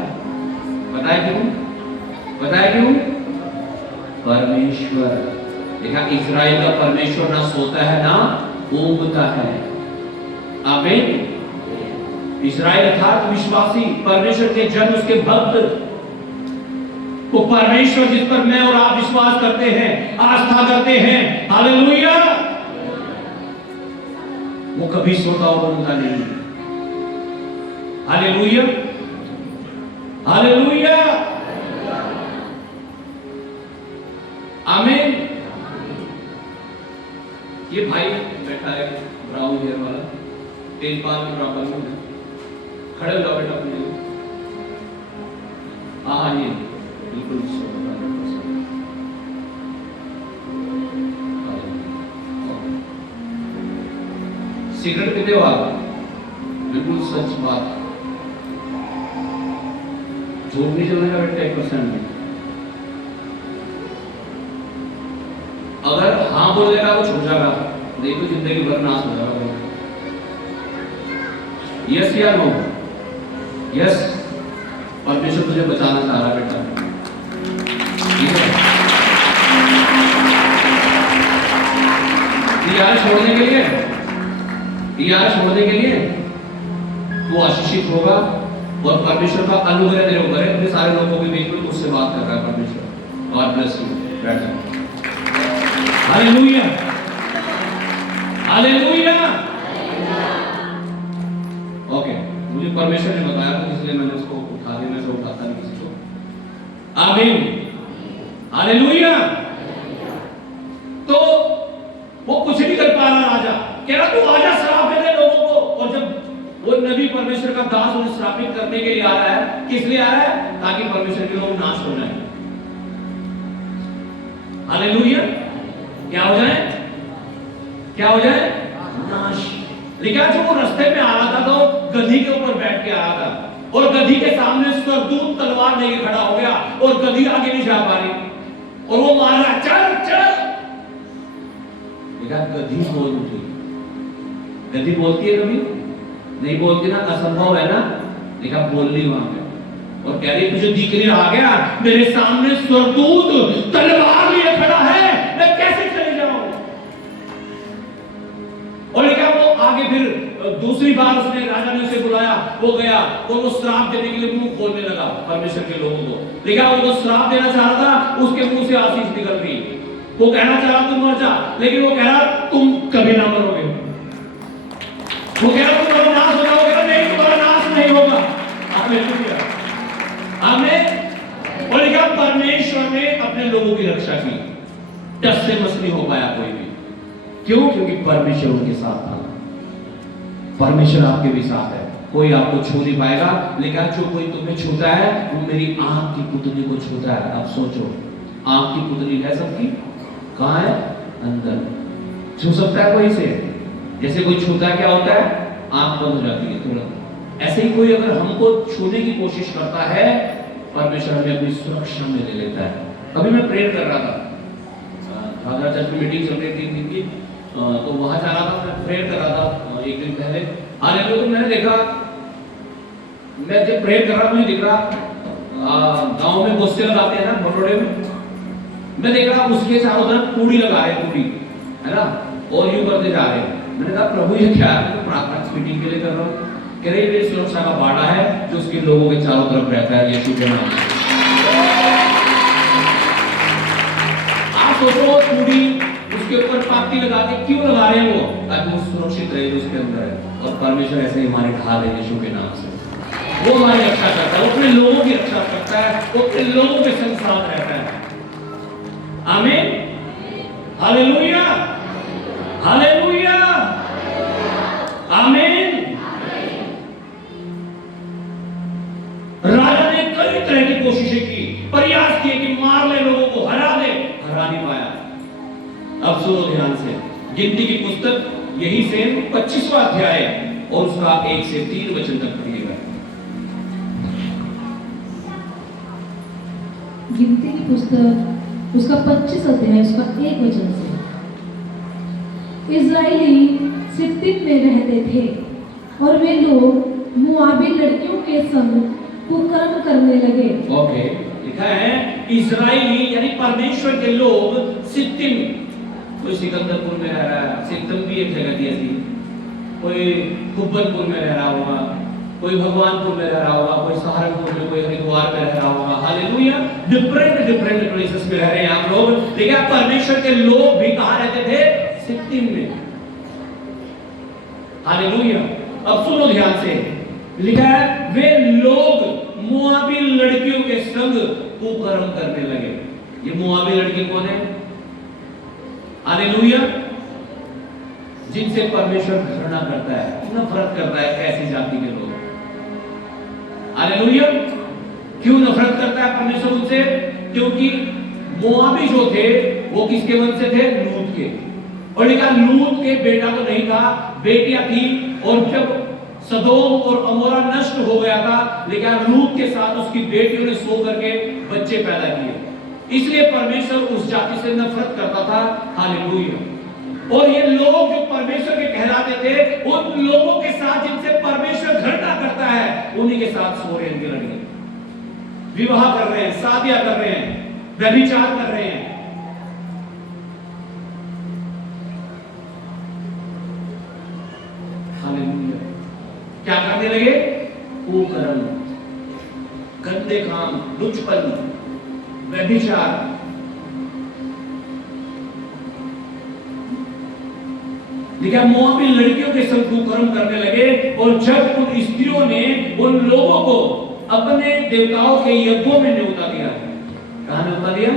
पता है क्यों? पता है क्यों? परमेश्वर, देखा, इस्राएल का परमेश्वर ना सोता है ना ऊँघता है। आमीन। इस्राएल अर्थात विश्वासी, परमेश्वर के जन, उसके भक्त, वो परमेश्वर जिस पर मैं और आप विश्वास करते हैं, आस्था करते हैं, हालेलुया, वो कभी सोता और ऊँघता नहीं। हालेलुया, हालेलुया, आमीन। ये भाई बैठा है ब्राउन हेयर वाला, तेजपाल के बराबर में, खड़े हो जाओ बेटा अपने लिए। हाँ, ये बिल्कुल सिगरेट पीते हो आप? बिल्कुल सच बात, झूठ नहीं चलेगा बेटा 1% में। अगर हाँ बोलेगा तो छूट जाएगा, नहीं तो जिंदगी भर नाश हो जाएगा। यस या नो? यस, परमेश्वर तुझे बचाना चाह रहा है बेटा, ठीक है? यार छोड़ने के लिए, यार छोड़ने के लिए तू आशीषित होगा और परमेश्वर का अनुग्रह तेरे ऊपर है। इतने सारे लोगों के बीच में तुझसे बात कर रहा है परमेश्वर। God bless you. बैठ जाओ। Hallelujah, hallelujah. ओके, मुझे परमेश्वर ने बताया तो इसलिए मैंने उसको उठा दिया, मैं तो उठाता नहीं किसी को। आमीन, हालेलुया। तो वो कुछ नहीं कर पा रहा राजा, कह रहा तू आजा श्राप दे दे लोगों को। और जब वो नबी परमेश्वर का दास उन्हें श्रापित करने के लिए आ रहा है, किस लिए आ रहा है? ताकि परमेश्वर के लोग नाश हो जाए। हालेलुया, क्या हो जाए? क्या हो जाए? नाश। लेकिन जब वो रास्ते में आ रहा था तो गधी के ऊपर बैठ के आ रहा था, और गधी के सामने स्वर्गदूत तलवार लेके खड़ा हो गया, और गधी आगे नहीं जा पा रही, और वो मार रहा, चल चल। देखा, गधी बोल उठी। गधी बोलती है कभी? नहीं बोलती ना, असंभव है ना। देखा, बोल ली वहां पे, और कह रही मुझे दिखने आ गया, मेरे सामने स्वर्गदूत तलवार लिए खड़ा है, मैं कैसे चले जाऊं? और लेकिन वो आगे फिर दूसरी बार उसने, राजा ने उसे बुलाया, वो गया और वो श्राप देने के लिए मुंह खोलने लगा परमेश्वर के लोगों को। लेकिन वो तो श्राप देना चाह रहा था, उसके मुंह से आशीष निकल रही। वो कहना चाह रहा तुम मर जा, लेकिन वो कह रहा तुम कभी ना मरोगे। वो कह रहा तुम्हारा नाश हो जाओगे, नहीं तुम्हारा नाश नहीं होगा। हालेलुया, आमीन। और लेकिन परमेश्वर ने अपने लोगों की रक्षा की, टस से मस नहीं हो पाया कोई भी। क्यों? क्योंकि परमेश्वर उनके साथ था। परमेश्वर आपके भी साथ है, कोई आपको छू नहीं पाएगा। लेकिन जो कोई तुम्हें छूता है वो मेरी आंख की पुतली को छूता है। अब सोचो, आंख की पुतली है सबकी, कहाँ है? अंदर। छू सकता है कोई से? जैसे कोई छूता है क्या होता है? आंख बंद हो जाती है तुरंत। ऐसे ही कोई अगर हमको छूने की कोशिश करता है, परमेश्वर हमें अपनी सुरक्षा में ले लेता है। अभी मैं प्रेयर कर रहा था, फादर चर्च की मीटिंग चल रही थी 3 दिन की, तो वहां जा रहा था, मैं प्रेयर कर रहा था 1 दिन पहले। हालेलुया। तो मैंने देखा, मैं जब प्रेयर कर रहा मुझे दिख रहा, गांव में गोश्ते लगाते हैं ना बटोड़े में, मैं देख रहा उसके चारों तरफ पूड़ी लगा रहे, पूड़ी है ना, और यूं करते जा रहे हैं। मैंने कहा प्रभु ये क्या है? मैं प्रार्थना मीटिंग के लिए कर रहा हूँ। कह रहे ये सुरक्षा का बाड़ा है जो उसके लोगों के चारों तरफ रहता है, यीशु के नाम से। आप सोचो, पूड़ी उसके ऊपर पाती लगा के क्यों लगा रहे हैं वो? ताकि वो सुरक्षित रहे जो उसके अंदर है। और परमेश्वर ऐसे ही हमारे ढाल है यीशु के नाम से। वो हमारी रक्षा करता है, वो अपने लोगों की रक्षा करता है, वो अपने लोगों के संग साथ रहता है। आमीन, हालेलुया, हालेलुया, आमीन। राजा ने कई तरह की कोशिशें की, प्रयास किए कि मार ले लोगों को, हरा दे, हरा नहीं पाया। अब सुनो ध्यान से, गिनती की पुस्तक यही से 25वां अध्याय और उसका 1 से 3 वचन तक पढ़िएगा। गिनती की पुस्तक उसका 25 अध्याय उसका 1 वचन से। इजराइली सित्तीम में रहते थे और वे लोग मुआबी लड़कियों के के संग कुकर्म करने लगे। ओके, लिखा है इजराइली यानी परमेश्वर के लोग सित्तिम, कोई सिकंदरपुर में रह रहा है, सित्तिम भी एक जगह थी ऐसी, कोई कुब्बतपुर में रह रहा होगा, कोई भगवानपुर में रह रहा होगा, कोई सहारनपुर में, कोई हरिद्वार में रह रहा होगा। हालेलुया, डिफरेंट प्लेसेस में रह रहे हैं आप लोग। देखिए परमेश्वर के लोग भी कहां रहते थे? सित्तिम में। हालेलुया। अब सुनो ध्यान से, लिखा है वे लोग मोआबी लड़कियों के संग कुकर्म करने लगे। ये मोआबी लड़की कौन है? हालेलुया, जिनसे परमेश्वर घृणा करता है, नफरत करता है ऐसी जाति के लोग। हालेलुया, क्यों नफरत करता है परमेश्वर उनसे? क्योंकि मोआबी जो थे वो किसके वंश से थे? लूत के। और लिखा लूत के बेटा तो नहीं था, बेटियां थी। और जब सदोम और अमोरा नष्ट हो गया था, लेकिन लूत के साथ उसकी बेटियों ने सो करके बच्चे पैदा किए, इसलिए परमेश्वर उस जाति से नफरत करता था। हालेलुया। और ये लोग जो परमेश्वर के कहलाते थे, उन लोगों के साथ जिनसे परमेश्वर घृणा करता है, उन्हीं के साथ सो रहे हैं, लड़के विवाह कर रहे हैं, शादियां कर रहे हैं, व्यभिचार कर रहे हैं। हालेलुया। क्या करने लगे? कुकर्म, गंदे काम, लुचपन, व्यभिचार। लिखा मोआबी लड़कियों के संग कुकर्म करने लगे। और जब उन स्त्रियों ने उन लोगों को अपने देवताओं के यज्ञों में न्योता दिया, कहां न्योता दिया?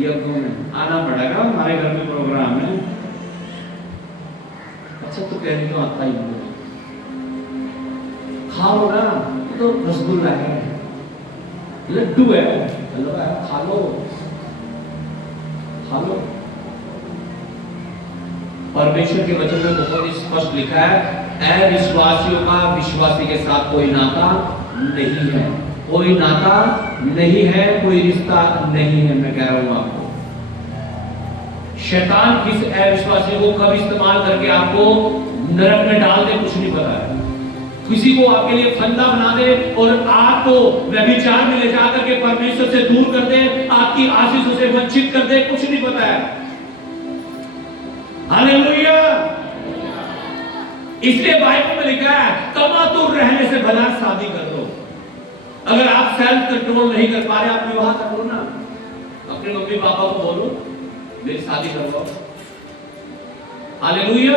यज्ञों में। आना पड़ेगा, हमारे घर में प्रोग्राम है। अच्छा तो कह रही तो आता ही नहीं, खाओ ना, तो रसगुल्ला है, लड्डू है, हलवा है, खा लो खा लो। परमेश्वर के वचन में बहुत ही स्पष्ट लिखा है, अविश्वासियों का विश्वासी के साथ कोई नाता नहीं है, कोई नाता नहीं है, कोई रिश्ता नहीं है। मैं कह रहा हूं आपको, शैतान किस अविश्वासी को कब इस्तेमाल करके आपको नरक में डाल दे कुछ नहीं पता है। किसी को आपके लिए फंदा बना दे और आपको व्यभिचार में ले जाकर के परमेश्वर से दूर कर दे, आपकी आशीषों से वंचित कर दे, कुछ नहीं पता है। हालेलुया। इसलिए बाइबल में लिखा है, कमातुर रहने से भला शादी कर लो। अगर आप सेल्फ कंट्रोल नहीं कर पा रहे, आप विवाह कर लो ना। अपने मम्मी पापा को बोलो मेरी शादी करवाओ। Hallelujah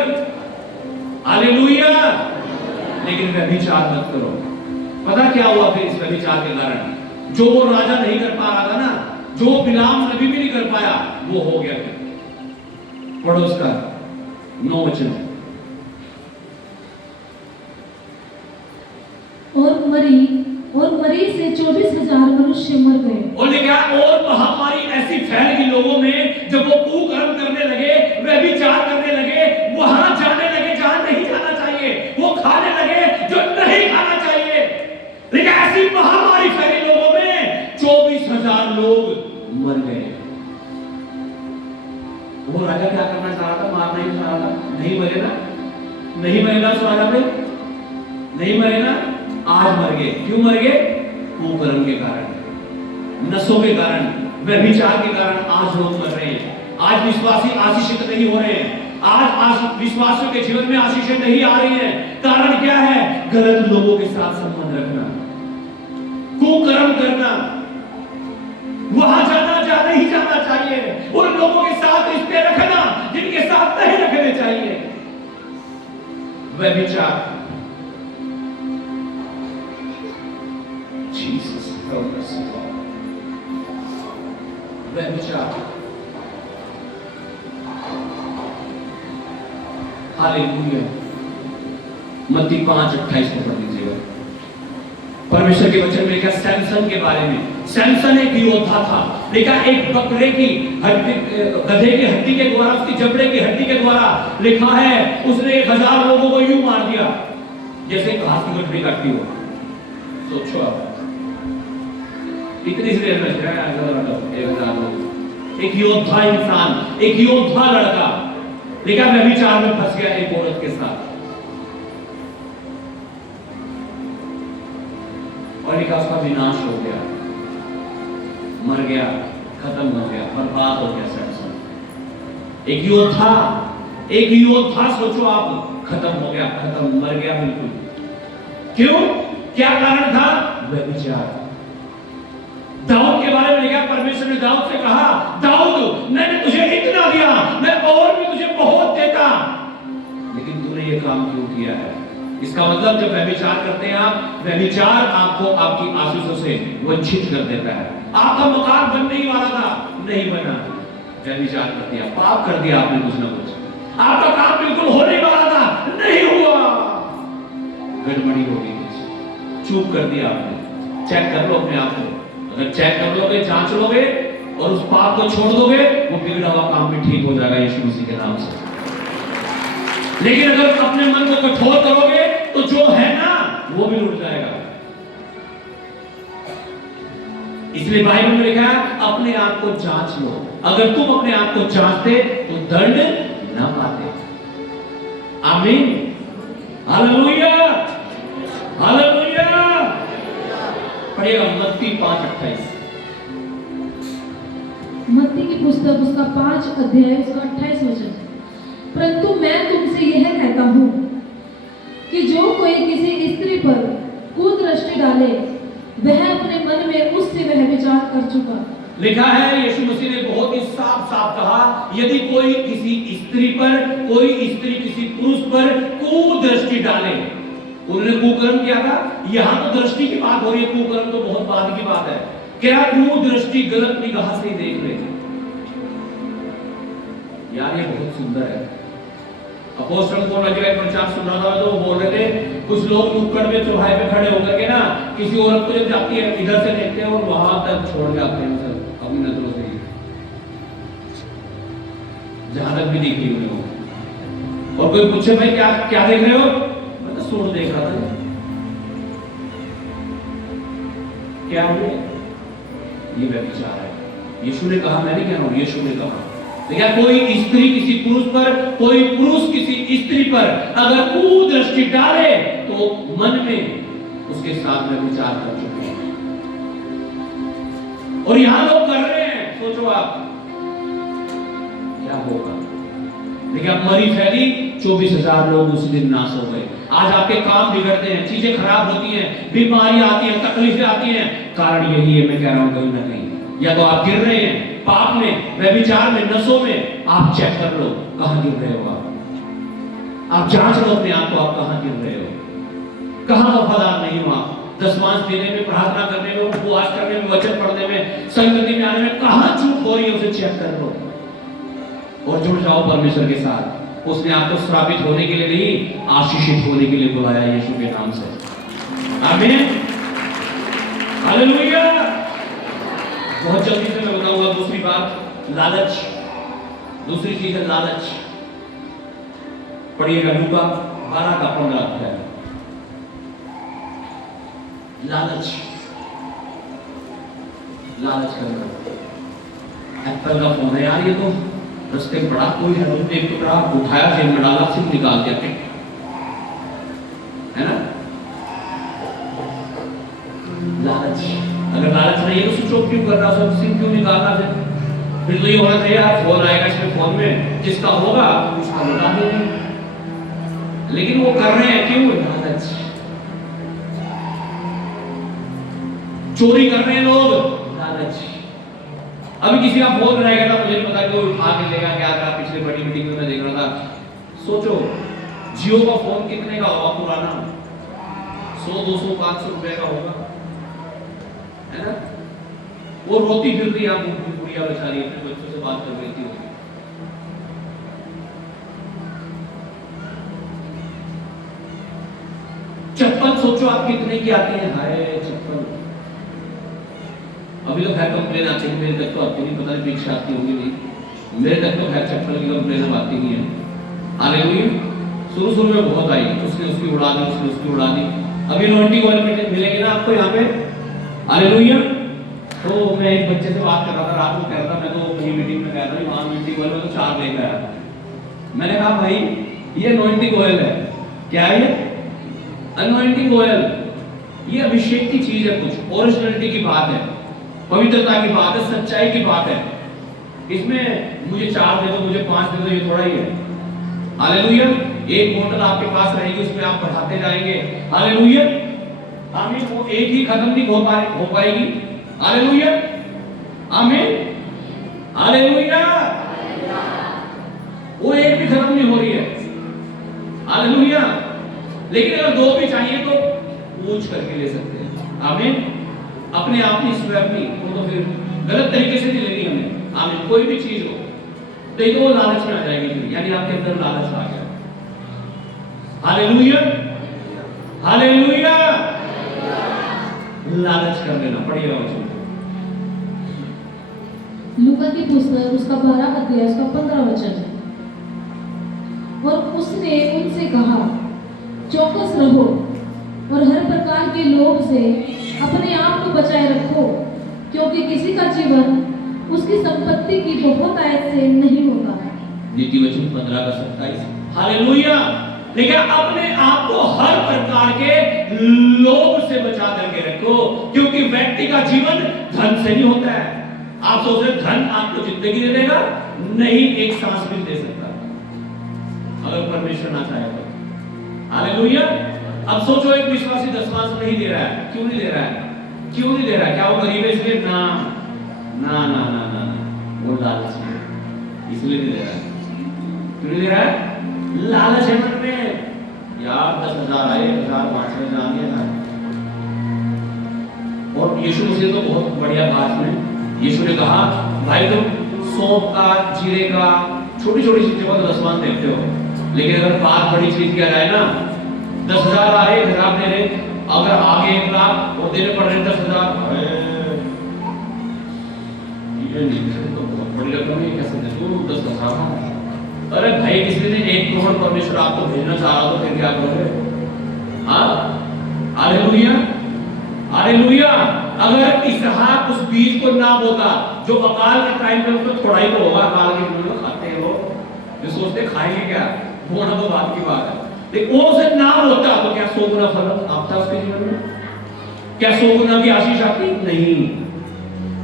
hallelujah. लेकिन व्यभिचार मत करो। पता क्या हुआ फिर इस व्यभिचार के कारण? जो वो राजा नहीं कर पा रहा था ना, जो बिलाम नबी भी नहीं कर पाया, वो हो गया। पढ़ो उसका 9 वचन। और मरी से 24,000 मनुष्य मर गए। और लिखा और महामारी ऐसी फैल गई लोगों में, जब वो कुकर्म करने लगे, व्यभिचार करने लगे, वहां जाने लगे जहां नहीं जाना चाहिए, वो खाने लगे जो नहीं खाना चाहिए। लेकिन ऐसी महामारी फैली लोगों में, 24,000 लोग मर गए। वो राजा क्या करना चाह रहा था? मारना ही चाह रहा था। नहीं मरे ना, नहीं मरेगा उस राजा पे, नहीं मरे ना, आज मर गए। क्यों मर गए? कुकर्म के कारण, नशों के कारण, व्यभिचार के कारण आज लोग मर रहे हैं। आज विश्वासी आशीषित नहीं हो रहे हैं। आज विश्वासियों के जीवन में आशीषें नहीं आ रही हैं। कारण क्या है? गलत लोगों के साथ संबंध रखना, कुकर्म करना, वहां जाना जहां नहीं जाना चाहिए, उन लोगों के साथ रिश्ते रखना जिनके साथ नहीं रखने चाहिए। व्यभिचार। जीसस व्यभिचार। हालेलुया। मत्ती 5:28 को पढ़ लीजिएगा। परमेश्वर के वचन में लिखा सैमसन के बारे में। सैमसन एक योद्धा था। लिखा एक बकरे की हड्डी, गधे की हड्डी के द्वारा, उसकी जबड़े की हड्डी के द्वारा लिखा है उसने 1000 लोगों को यूं मार दिया जैसे घास की गठरी काटती हो। सोचो आप, इतनी सी देर में 1000 लोग। एक योद्धा इंसान, एक योद्धा लड़का, लिखा व्यभिचार में फंस गया एक औरत के साथ। और लिखा उसका विनाश हो गया, मर गया, खत्म हो गया, बर्बाद हो गया। सैमसन एक योद्धा सोचो आप, खत्म हो गया, खत्म, मर गया बिल्कुल। क्यों? क्या कारण था? व्यभिचार। दाऊद के बारे में लिखा, परमेश्वर ने दाऊद से कहा, दाऊद मैंने तुझे इतना दिया, मैं और भी तुझे बहुत देता, लेकिन तूने ये काम क्यों किया है? इसका मतलब जब व्यभिचार करते हैं आप, व्यभिचार आपको आपकी आशीषों से वंचित कर देता है। आपका मकान बनने ही वाला था, नहीं बना, व्यभिचार कर दिया, पाप कर दिया आपने कुछ ना कुछ। आपका काम बिल्कुल होने वाला था, नहीं हुआ, गड़बड़ी हो गई, चूक कर दिया आपने। चेक कर लो अपने आप को, अगर चेक कर लोगे, जांच लोगे और उस पाप को छोड़ दोगे, वो बिगड़ा हुआ काम भी ठीक हो जाएगा यीशु मसीह के नाम से। लेकिन अगर अपने मन को कठोर करोगे तो जो है ना वो भी उठ जाएगा। इसलिए बाइबल में लिखा है, अपने आप को जांच लो। अगर तुम अपने आप को जांचते तो दंड ना पाते। आमीन, हालेलुया, हालेलुया। पढ़ेगा मत्ती 5:28। मत्ती की पुस्तक उसका 5 अध्याय उसका 28 वचन। परंतु मैं तुमसे यह कहता हूं कि जो कोई किसी स्त्री पर कुदृष्टि डाले, वह अपने मन में उससे वह विचार कर चुका। लिखा है, यीशु मसीह ने बहुत ही साफ साफ कहा, यदि कोई किसी स्त्री पर, कोई स्त्री किसी पुरुष पर कुदृष्टि डाले। उन्होंने कुकर्म किया था, यहां तो दृष्टि की बात हो रही है, कुकर्म तो बहुत बाद की बात है। क्या कुदृष्टि गलत निगाह से ही देख रहे थे? यार ये बहुत सुंदर है। अपोस्टल पौल का प्रचार सुन रहा था तो वो बोल रहे थे, कुछ लोग नुक्कड़ में चौराहे पे खड़े होकर के ना किसी औरत को जब जाती है इधर से देखते हैं और वहां तक छोड़ के आते हैं अपनी नजरों से, जहां तक भी दिख रही उन्हें। और कोई पूछे भाई क्या क्या देख रहे हो? मैं तो सूट देख रहा था। क्या हुआ? ये व्यभिचार है। यीशु ने कहा, मैं नहीं कह रहा हूं, यीशु ने कहा। देखा, कोई स्त्री किसी पुरुष पर, कोई पुरुष किसी स्त्री पर अगर कुदृष्टि डाले तो मन में उसके साथ में विचार कर चुके हैं। और यहां लोग कर रहे हैं, सोचो आप क्या होगा। देखिए, मरी फैली, 24,000 लोग उस दिन नाश हो गए। आज आपके काम बिगड़ते हैं, चीजें खराब होती हैं, बीमारियां आती हैं, तकलीफें आती हैं, कारण यही है, मैं कह रहा हूं कहीं ना कहीं या तो आप गिर रहे हैं पाप में, व्यभिचार में, नशों में। आप चेक कर लो कहां गिर रहे हो। आप जांच लो अपने आप को, आप कहां गिर रहे हो, कहां वफादार नहीं हो आप। दशमांश देने में, प्रार्थना करने में, उपवास करने में, वचन पढ़ने में, संगति में आने में कहां चूक हो रही है, उसे चेक कर लो और जुड़ जाओ परमेश्वर के साथ। उसने आपको श्रापित होने के लिए नहीं, आशीषित होने के लिए बुलाया यीशु के नाम से। आमीन, हालेलुया। बहुत जल्दी से मैं बताऊंगा दूसरी बात, लालच। दूसरी चीज है लालच। पढ़िएगा लूका 12:15 अध्याय। लालच, लालच करना। एप्पल का फोन है यार, ये तो रस्ते में पड़ा, कोई है एक टुकड़ा उठाया, जेब में डाला, सिम निकाल दिया, है ना? लालच। अगर लालच नहीं है तो स्विच ऑफ क्यों कर रहा, सब सिम क्यों निकालना? फिर तो ये होना चाहिए यार, फोन आएगा इसमें, फोन में जिसका होगा उसका बता देंगे। लेकिन वो कर रहे हैं क्यों? लालच। चोरी कर रहे हैं लोग, लालच। अभी किसी का फोन रहेगा ना, मुझे नहीं पता कि वो उठा के लेगा क्या था। पिछले बड़ी मीटिंग में मैं देख रहा था, सोचो जियो का फोन कितने का होगा पुराना? 100, 200, 500 रुपए का होगा, है ना? वो रोती फिर रही है, बुढ़िया बेचारी अपने बच्चों से बात कर रही थी। चप्पल सोचो आप कितने की आती है, हाय चप्पल। अभी तो खैर कंप्लेन आती है, मेरे तक तो आती नहीं, पता नहीं पीछे आती होगी नहीं, मेरे तक तो खैर चप्पल की कंप्लेन अब आती नहीं है। हालेलुया। शुरू में बहुत आई, उसने उसकी उड़ा दी, उसने उसकी उड़ा दी। अभी एनॉइंटिंग ऑयल मिलेगी ना आपको यहाँ पे, हालेलुया। तो मैं एक बच्चे से बात कर रहा था, रात को कह रहा था, मैं तो कहीं मीटिंग में गया था, वहां एनॉइंटिंग ऑयल में तो 4 लेकर आया। मैंने कहा भाई ये एनॉइंटिंग ऑयल है। क्या है ये? Anointing oil. ये अभिषेक की चीज है, कुछ ओरिजिनलिटी की बात है, पवित्रता की बात है, सच्चाई की बात है। इसमें मुझे 4 दे दो, मुझे 5 दे दो, ये थोड़ा ही है। हालेलुया। एक बोतल आपके पास रहेगी, उसमें आप बढ़ाते जाएंगे। हालेलुया। आमीन। वो एक ही खत्म नहीं हो पाएगी। हालेलुया। आमीन। हालेलुया। वो एक भी खत्म नहीं हो रही है। हालेलुया। लेकिन अगर 2 भी चाहिए तो पूछ करके ले सकते हैं। आमीन। अपने आप नहीं, स्वयं नहीं, वो तो फिर गलत तरीके से नहीं लेनी हमें। आमीन। कोई भी चीज हो तो वो लालच में आ जाएगी, यानी आपके अंदर लालच आ गया। हालेलुया। हालेलुया। लालच कर लेना पड़ेगा मुझे। लूका की पुस्तक उसका 12 अध्याय उसका 15 वचन है। और उसने उनसे कहा, चौकस रहो और हर प्रकार के लोभ से अपने आप को बचाए रखो, क्योंकि किसी का जीवन उसकी संपत्ति की बहुत आयत से नहीं होता। नीतिवचन 15:27। हालेलुया। लेकिन अपने आप को हर प्रकार के लोभ से बचा करके रखो, क्योंकि व्यक्ति का जीवन धन से नहीं होता है। आप सोच रहे धन आपको जिंदगी दे देगा? नहीं, एक सांस भी दे सकता अगर परमेश्वर ना चाहे तो। हालेलुया। अब सोचो एक विश्वासी 10वां नहीं दे रहा है, क्यों नहीं दे रहा है? क्यों नहीं दे रहा है? क्या वो गरीब है इसलिए? ना ना ना ना ना, वो लालच है इसलिए नहीं दे रहा है। क्यों नहीं दे रहा है? लालच है मन में। यार 10,000 आए, 1,000 500 जानिए ना। और यीशु मसीह तो बहुत बढ़िया बात में यीशु ने कहा, भाई तुम सौंफ का, जीरे का, छोटी छोटी चीजों का 10वां देते हो, लेकिन अगर बात बड़ी चीज किया जाए ना, 10,000 आ रहे, 1,000 दे रहे, अगर आगे 1 लाख और देने पड़ रहे 10,000, ये नहीं तो बहुत बड़ी रकम है। कैसे दे दूं 10,000? अरे भाई किसी ने 1 करोड़ परमेश्वर आपको भेजना चाह रहा तो फिर क्या करोगे? हाँ। हालेलुया। हालेलुया। अगर इसहाक उस बीज को ना बोता, जो अकाल के टाइम पे उसको थोड़ा ही तो होगा, अकाल के दिन में खाते हैं वो, जो सोचते खाएंगे क्या, बोना तो बात की बात है, लेकिन वो उसे ना बोता तो क्या 100 गुना फल आपका उसके जीवन में? क्या 100 गुना की आशीष आती? नहीं।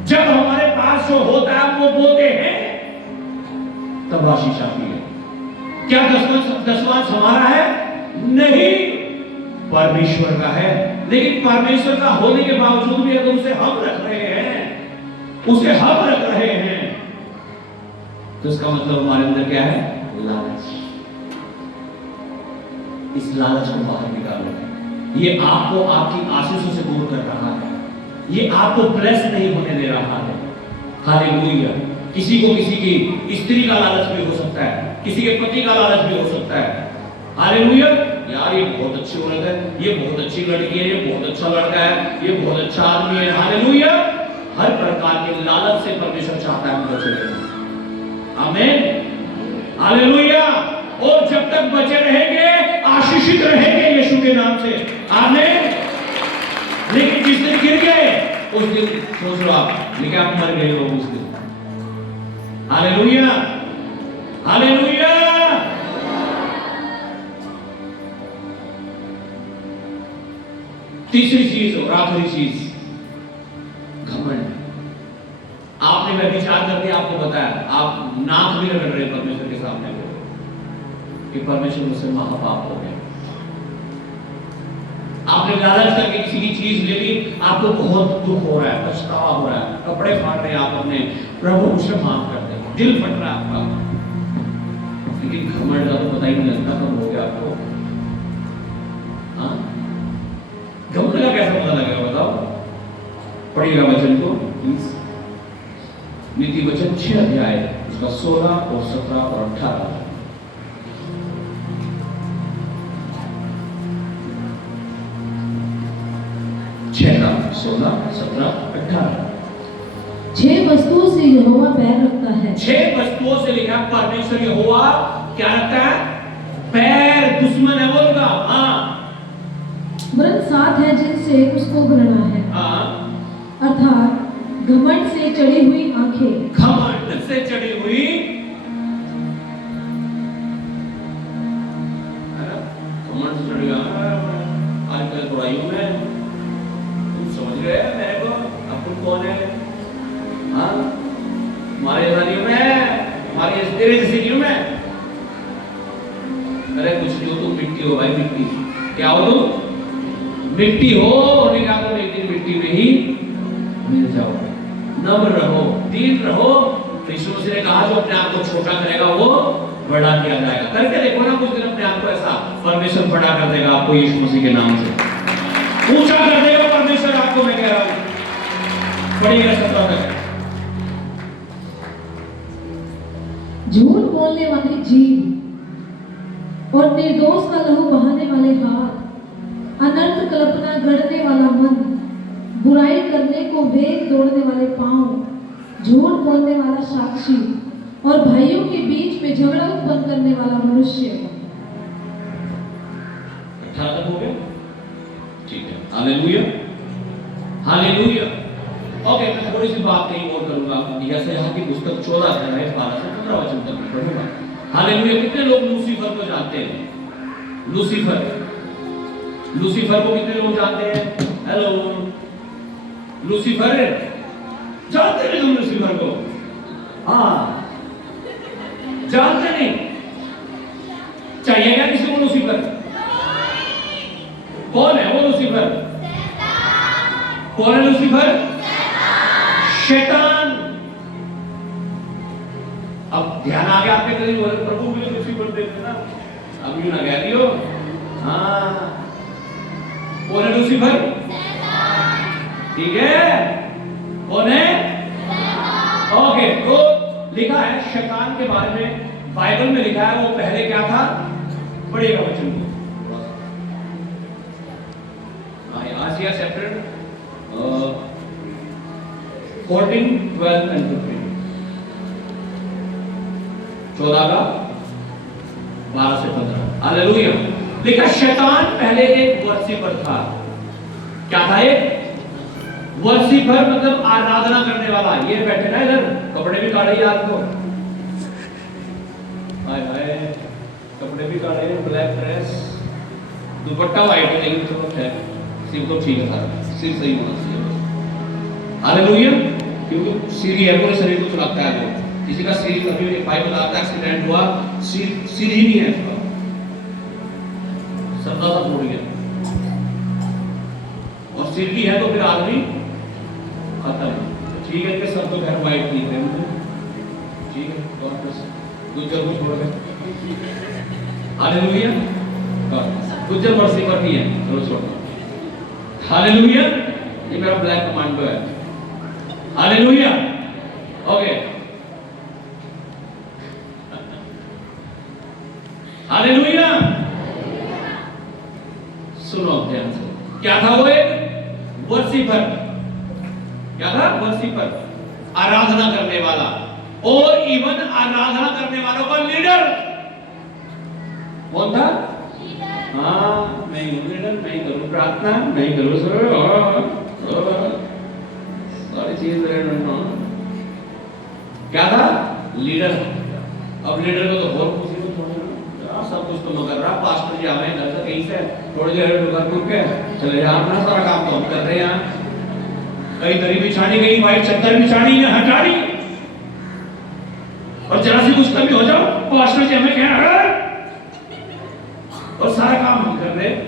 जब हमारे पास जो होता है वो बोते हैं तब आशीष आती है। क्या 10वां हमारा है? नहीं, परमेश्वर का है। लेकिन परमेश्वर का होने के बावजूद भी अगर उसे हम रख रहे हैं, तो इसका मतलब हमारे अंदर क्या है? लालच। इस लालच को बाहर निकालो। ये आपको आपकी आशीषों से दूर कर रहा है, ये आपको ब्लेस नहीं होने दे रहा है। हालेलुया। किसी को किसी की स्त्री का लालच भी हो सकता है, किसी के पति का लालच भी हो सकता है। हालेलुया। यार ये बहुत अच्छी औरत है, ये बहुत अच्छी लड़की है, ये बहुत अच्छा लड़का है, ये बहुत अच्छा आदमी है। हालेलुया। हर प्रकार के लालच से परमेश्वर चाहता है हम बचे रहें। आमीन। हालेलुया। और जब तक बचे रहेंगे, आशीषित रहेंगे यीशु के नाम से। आमीन। लेकिन जिस दिन गिर गए उस दिन सोच लो आप, लेकिन आप मर गए हो उस दिन। हालेलुया। हालेलुया। तीसरी चीज और आखिरी चीज, घमंड। आपने मैं विचार करके आपको बताया, आप नाक भी रगड़ रहे परमेश्वर के सामने कि परमेश्वर मुझसे महापाप हो गया। आपने लालच करके किसी की चीज ले ली, आपको बहुत दुख हो रहा है, पछतावा हो रहा है, कपड़े फाड़ रहे हैं आप अपने, प्रभु मुझसे माफ कर दे, दिल फट रहा है आपका। लेकिन घमंड का तो पता ही नहीं लगता कब हो गया आपको। हाँ, घमंड का कैसा पता लगेगा बताओ? पढ़िएगा वचन को प्लीज। नीतिवचन 6 अध्याय उसका 16 और 17 और 18। 16, 17, 18। 6 वस्तुओं से यहोवा पैर रखता है। 6 वस्तुओं से लिखा परमेश्वर यहोवा क्या रखता है? पैर। दुश्मन है वो उनका। हाँ। वरन 7 है जिनसे उसको घृणा है। हाँ। अर्थात घमंड से चढ़ी हुई आंखें। घमंड से चढ़ी हुई, घमंड से चढ़ी आजकल बुराइयों में हमारे इब्रानियों में, हमारे तेरे जिंदगियों में। अरे कुछ जो तुम मिट्टी हो भाई, मिट्टी क्या हो तुम? मिट्टी हो, और क्या तुम एक दिन मिट्टी में ही मिल जाओ। नम्र रहो, दीन रहो। यीशु मसीह ने कहा जो अपने आप को छोटा करेगा वो बड़ा किया जाएगा। करके देखो ना कुछ दिन अपने आप को ऐसा, परमेश्वर बड़ा कर देगा आपको यीशु मसीह के नाम से, ऊंचा कर देगा परमेश्वर आपको। मैं कह रहा हूं बड़ी सत्ता है। झूठ बोलने वाली जीभ और निर्दोष का लहू बहाने वाले हाथ, अनर्थ कल्पना गढ़ने वाला मन, बुराई करने को वेग दौड़ने वाले पांव, झूठ बोलने वाला साक्षी और भाइयों के बीच में झगड़ा उत्पन्न करने वाला मनुष्य। 18 हो गया, ठीक है। Hallelujah, hallelujah. ओके, मैं थोड़ी सी बात कहीं और करूंगा। यशायाह की पुस्तक 14 अध्याय 12 से 15 वचन तक पढ़ूंगा। हालेलुया। कितने लोग लूसीफर को जानते हैं? लूसीफर, लूसीफर को कितने लोग जानते हैं? हेलो, लूसीफर जानते नहीं तुम? लूसीफर को हाँ जानते नहीं? चाहिए क्या किसी को लूसीफर? कौन है वो लूसीफर? कौन है लूसीफर? शैतान। अब ध्यान आ गया आपके करीब, प्रभु भी लूसीफर देखते ना, अब यूं ना कह दियो। हाँ, कौन है लूसीफर? ठीक है, कौन है? ओके, तो लिखा है शैतान के बारे में, बाइबल में लिखा है वो पहले क्या था? पढ़िएगा वचन को। आसिया चैप्टर 14, 12 एंड 15, 14 का 12 से 15। हालेलुया। लिखा शैतान पहले एक वर्शिपर था। क्या था? एक वर्शिपर, मतलब आराधना करने वाला। ये बैठे ना इधर, कपड़े भी काढ़े आपको, हाय हाय, कपड़े भी काढ़े, ब्लैक ड्रेस, दुपट्टा व्हाइट है, लेकिन तो है सिर तो ठीक है, सारा सिर सही होना चाहिए। हालेलुया। क्योंकि सिर ही है, पूरे शरीर को चलाता है वो। किसी का सिर कभी एक भाई बताता है एक्सीडेंट हुआ, सिर ही नहीं है उसका, सरदा सा टूट गया, और सिर भी है तो फिर आदमी खत्म। ठीक है कि सब तो घर वाइट नहीं है, ठीक है, गुज्जर को छोड़ दे। हालेलुया। गुज्जर वर्षी पर भी है, चलो छोड़ो। हालेलुया। ये मेरा ब्लैक कमांडो है। हालेलुया। Okay, hallelujah. सुनो ध्यान से, क्या था वो? एक वर्शिपर। क्या था? वर्शिपर, आराधना करने वाला, और इवन आराधना करने वालों का लीडर कौन था? हाँ, मैं हूं लीडर, मैं करूं प्रार्थना, मैं करूं सारी चीज। क्या था? लीडर। अब लीडर को तो बहुत खुशी सब कुछ तो कर रहा, पास्टर जी आवे घर से कहीं से थोड़ी देर रुक के चले जा, अपना सारा काम तो हम कर रहे हैं। कई दरी बिछानी, कहीं वाइट चादर बिछानी है, हटानी, और जरा सी कुछ कभी हो जाओ पास्टर जी हमें कह रहा है, और सारा काम हम कर रहे हैं।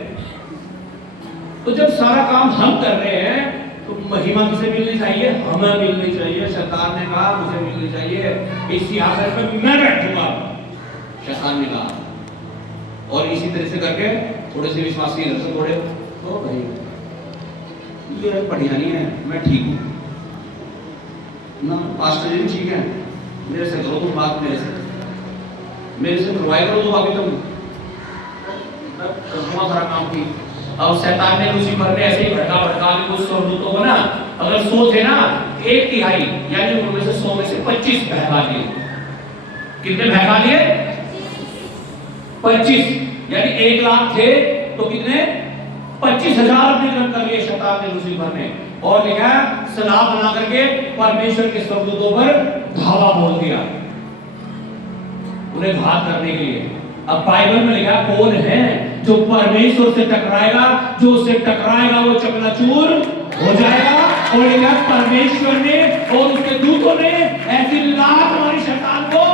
तो जब सारा काम हम कर रहे हैं तो महिमा किसे मिलनी चाहिए? हमें मिलनी चाहिए। शैतान ने कहा मुझे मिलनी चाहिए, इस सिंहासन पर मैं बैठूंगा, शैतान ने कहा। और इसी तरह से करके थोड़े से विश्वासी इधर से थोड़े, तो भाई ये बढ़िया नहीं है, मैं ठीक हूँ ना, पास्टर जी भी ठीक है, मेरे से करो तुम बात, मेरे से करवाई करो तो बाकी तुम करूँगा सारा काम की। अब शैतान ने लूसीफर ने ऐसे ही भड़का के कुछ स्वर्गदूतों को ना, अगर 100 थे ना, 1/3 यानी उनमें से 100 में से 25 बहका लिए। कितने बहका लिए? 25, यानी 1 लाख थे तो कितने? 25,000 अपने ग्रहण कर लिए शैतान ने, लूसीफर ने। और लिखा सलाह बना करके परमेश्वर के स्वर्गदूतों पर धावा बोल दिया, उन्हें घात करने के लिए। अब बाइबल में लिखा कौन है जो परमेश्वर से टकराएगा? जो उससे टकराएगा वो चकनाचूर हो जाएगा। और ये परमेश्वर ने और उसके दूतों ने ऐसी लात मारी शैतान को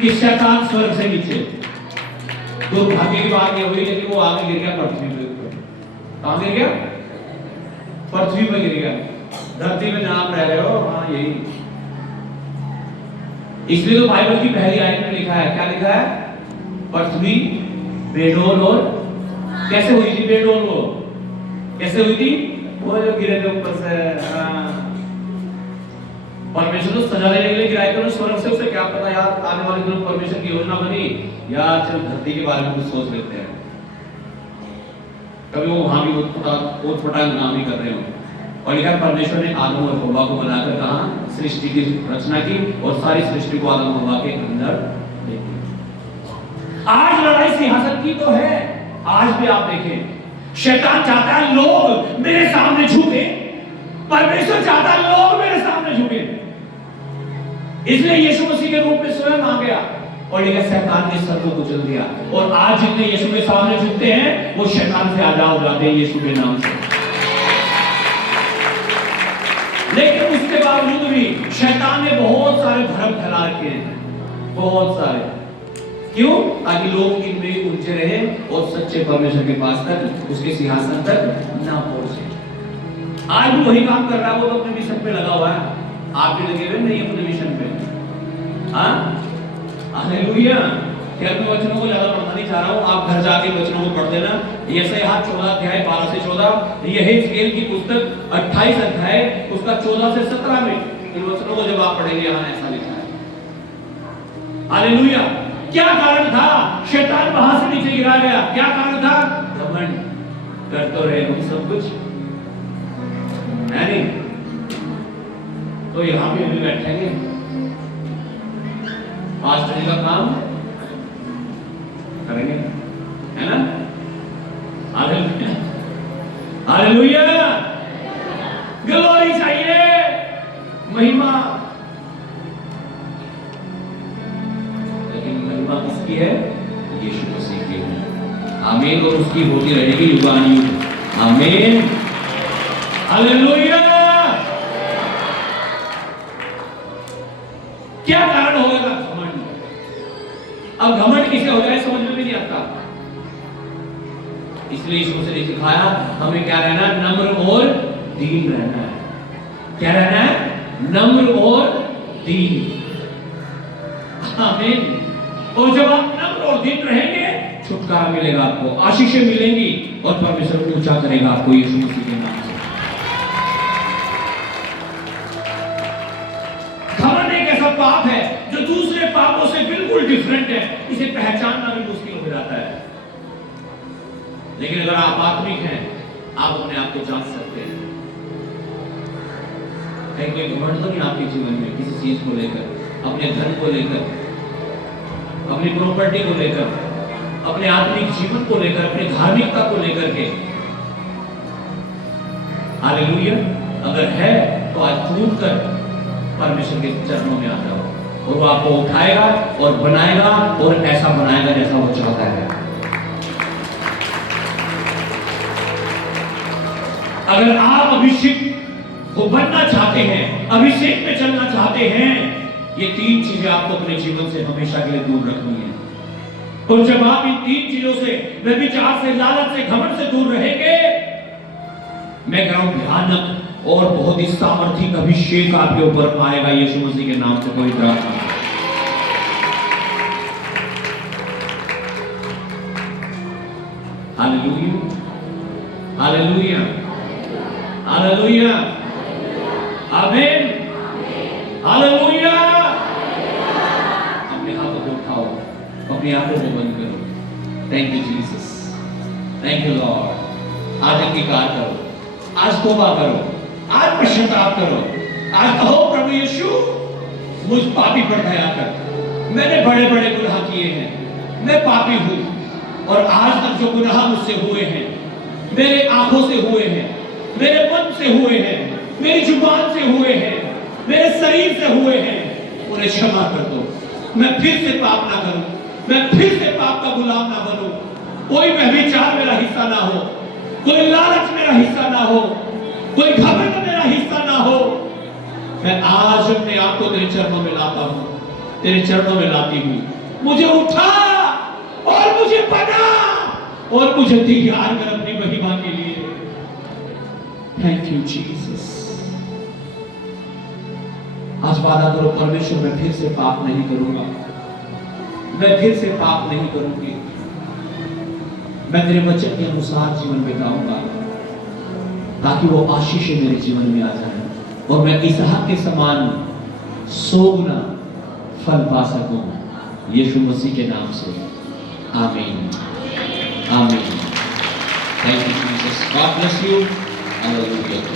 कि शैतान स्वर्ग से नीचे। दुर्भाग्य की बात ये हुई लेकिन वो आगे गिर गया पृथ्वी पे। कहां गिर गया? पृथ्वी पे गिर गया। धरती में नाम रह गए हो। हाँ यही, इसलिए तो बाइबल की पहली आयत में लिखा है, क्या लिखा है? पृथ्वी बेडोल और कैसे हुई थी? बेडोल वो कैसे हुई थी? वो जो गिरे थे ऊपर से। परमेश्वर तो सजा देने के लिए गिराए थे स्वर्ग से। उसे क्या पता यार आने वाले दिनों परमेश्वर की योजना बनी यार, चल धरती के बारे में कुछ सोच लेते हैं। कभी वो वहां भी उठपटांग नाम ही कर रहे हो। और लिखा परमेश्वर ने आदम और हव्वा को बनाकर कहा सृष्टि की रचना की और सारी सृष्टि को आदम हव्वा के अंदर ले दी। आज लड़ाई सिंहासन की तो है। आज भी आप देखें शैतान चाहता है लोग मेरे सामने झुके, परमेश्वर चाहता है लोग मेरे सामने झुके। इसलिए यीशु मसीह के रूप में स्वयं आ गया और लिखा शैतान ने सर को कुचल दिया। और आज जितने यीशु के सामने झुकते हैं वो शैतान से आजाद हो जाते हैं यीशु के नाम से। लेकिन उसके बावजूद भी शैतान ने बहुत सारे भ्रम फैला रखे हैं, बहुत सारे। क्यों? ताकि लोग इनमें उलझे रहे और सच्चे परमेश्वर के पास तक, उसके सिंहासन तक ना पहुंचे। आज भी वही काम कर रहा है। वो तो अपने मिशन पे लगा हुआ है। आप भी लगे हुए नहीं अपने मिशन पे? हाँ, हालेलुया। क्या मैं वचनों को ज्यादा पढ़ना नहीं चाह रहा हूँ, आप घर जाके वचनों को पढ़ देना। यशायाह 14 अध्याय 12 से 14, यहेजकेल की पुस्तक 28 अध्याय उसका 14 से 17 में इन वचनों को जब आप पढ़ेंगे यहाँ ऐसा लिखा है। हालेलुया। क्या कारण था शैतान वहां से नीचे गिरा गया? क्या कारण था? घमंड कर तो रहे हम सब कुछ है नहीं, तो यहां भी अभी बैठेंगे। पास्टर जी का काम करेंगे, है ना? हालेलुया, हालेलुया, ग्लोरी चाहिए, महिमा। लेकिन महिमा किसकी है? यीशु मसीह की है। आमीन। और उसकी होती रहेगी युगानुयुग। आमीन, हालेलुया। क्या कारण होगा? घमंड। अब घमंड किसे हो जाए समझ में भी नहीं आता। इसलिए यीशु ने सिखाया हमें क्या रहना? नम्र और दीन रहना है। क्या रहना है? नम्र और दीन। आमीन। और जब आप नम्र और दीन रहेंगे छुटकारा मिलेगा आपको, आशीषें मिलेंगी और परमेश्वर ऊंचा करेगा आपको यीशु मसीह के नाम से। घमंड एक ऐसा पाप है जो दूसरे पापों से बिल्कुल डिफरेंट है। इसे पहचानना भी मुश्किल हो जाता है। लेकिन अगर आप आत्मिक हैं आप अपने आप को जान सकते हैं। कहीं कोई घमंड तो नहीं आपके जीवन में किसी चीज को लेकर, अपने धन को लेकर, अपनी प्रॉपर्टी को लेकर, अपने आत्मिक जीवन को लेकर, अपनी धार्मिकता को लेकर के। हालेलुया। अगर है तो आज टूट कर परमेश्वर के चरणों में आ जाओ और वो आपको उठाएगा और बनाएगा और ऐसा बनाएगा जैसा वो चाहता है। अगर आप अभिषेक को बनना चाहते हैं, अभिषेक में चलना चाहते हैं, ये 3 चीजें आपको अपने जीवन से हमेशा के लिए दूर रखनी है। और जब आप इन 3 चीजों से, व्यभिचार से, लालच से, घमंड से दूर रहेंगे, मैं कह रहा हूं भयानक और बहुत ही सामर्थ्यक अभिषेक आपके ऊपर आएगा यीशु मसीह के नाम से। कोई प्रार्थना। हालेलुया, हालेलुया, हालेलुया, आमीन, हालेलुया। अपने हाथों को उठाओ, अपनी आंखों को बंद करो। Thank you Jesus, thank you Lord. आज अंगीकार करो, आज तौबा करो, आज पश्चाताप करो। आज कहो प्रभु यीशु मुझ पापी पर दया कर। मैंने बड़े बड़े गुनाह किए हैं, मैं पापी हूं और आज तक जो गुनाह मुझसे हुए हैं, मेरे आंखों से हुए हैं, मेरे मन से हुए हैं, मेरी जुबान से हुए हैं, मेरे शरीर से हुए हैं, उन्हें क्षमा कर दो। मैं फिर से पाप ना करूं, मैं फिर से पाप का गुलाम ना बनूं। कोई व्यभिचार मेरा हिस्सा ना हो, कोई लालच मेरा हिस्सा ना हो, कोई घमंड आप को तेरे चरणों में लाता हूं, तेरे चरणों में लाती हूं। मुझे उठा और मुझे बना और मुझे तैयार कर अपनी महिमा के लिए। Thank you Jesus. आज वादा करो परमेश्वर, मैं फिर से पाप नहीं करूंगा, मैं फिर से पाप नहीं करूंगी, मैं तेरे वचन के अनुसार जीवन बिताऊंगा, ताकि वो आशीषें मेरे जीवन में आ जाए और मैं इसहाक के समान 100 गुना फल पा सकूं, यीशु मसीह के नाम से। आमीन, आमीन। Thank you Jesus. God bless you. Hallelujah.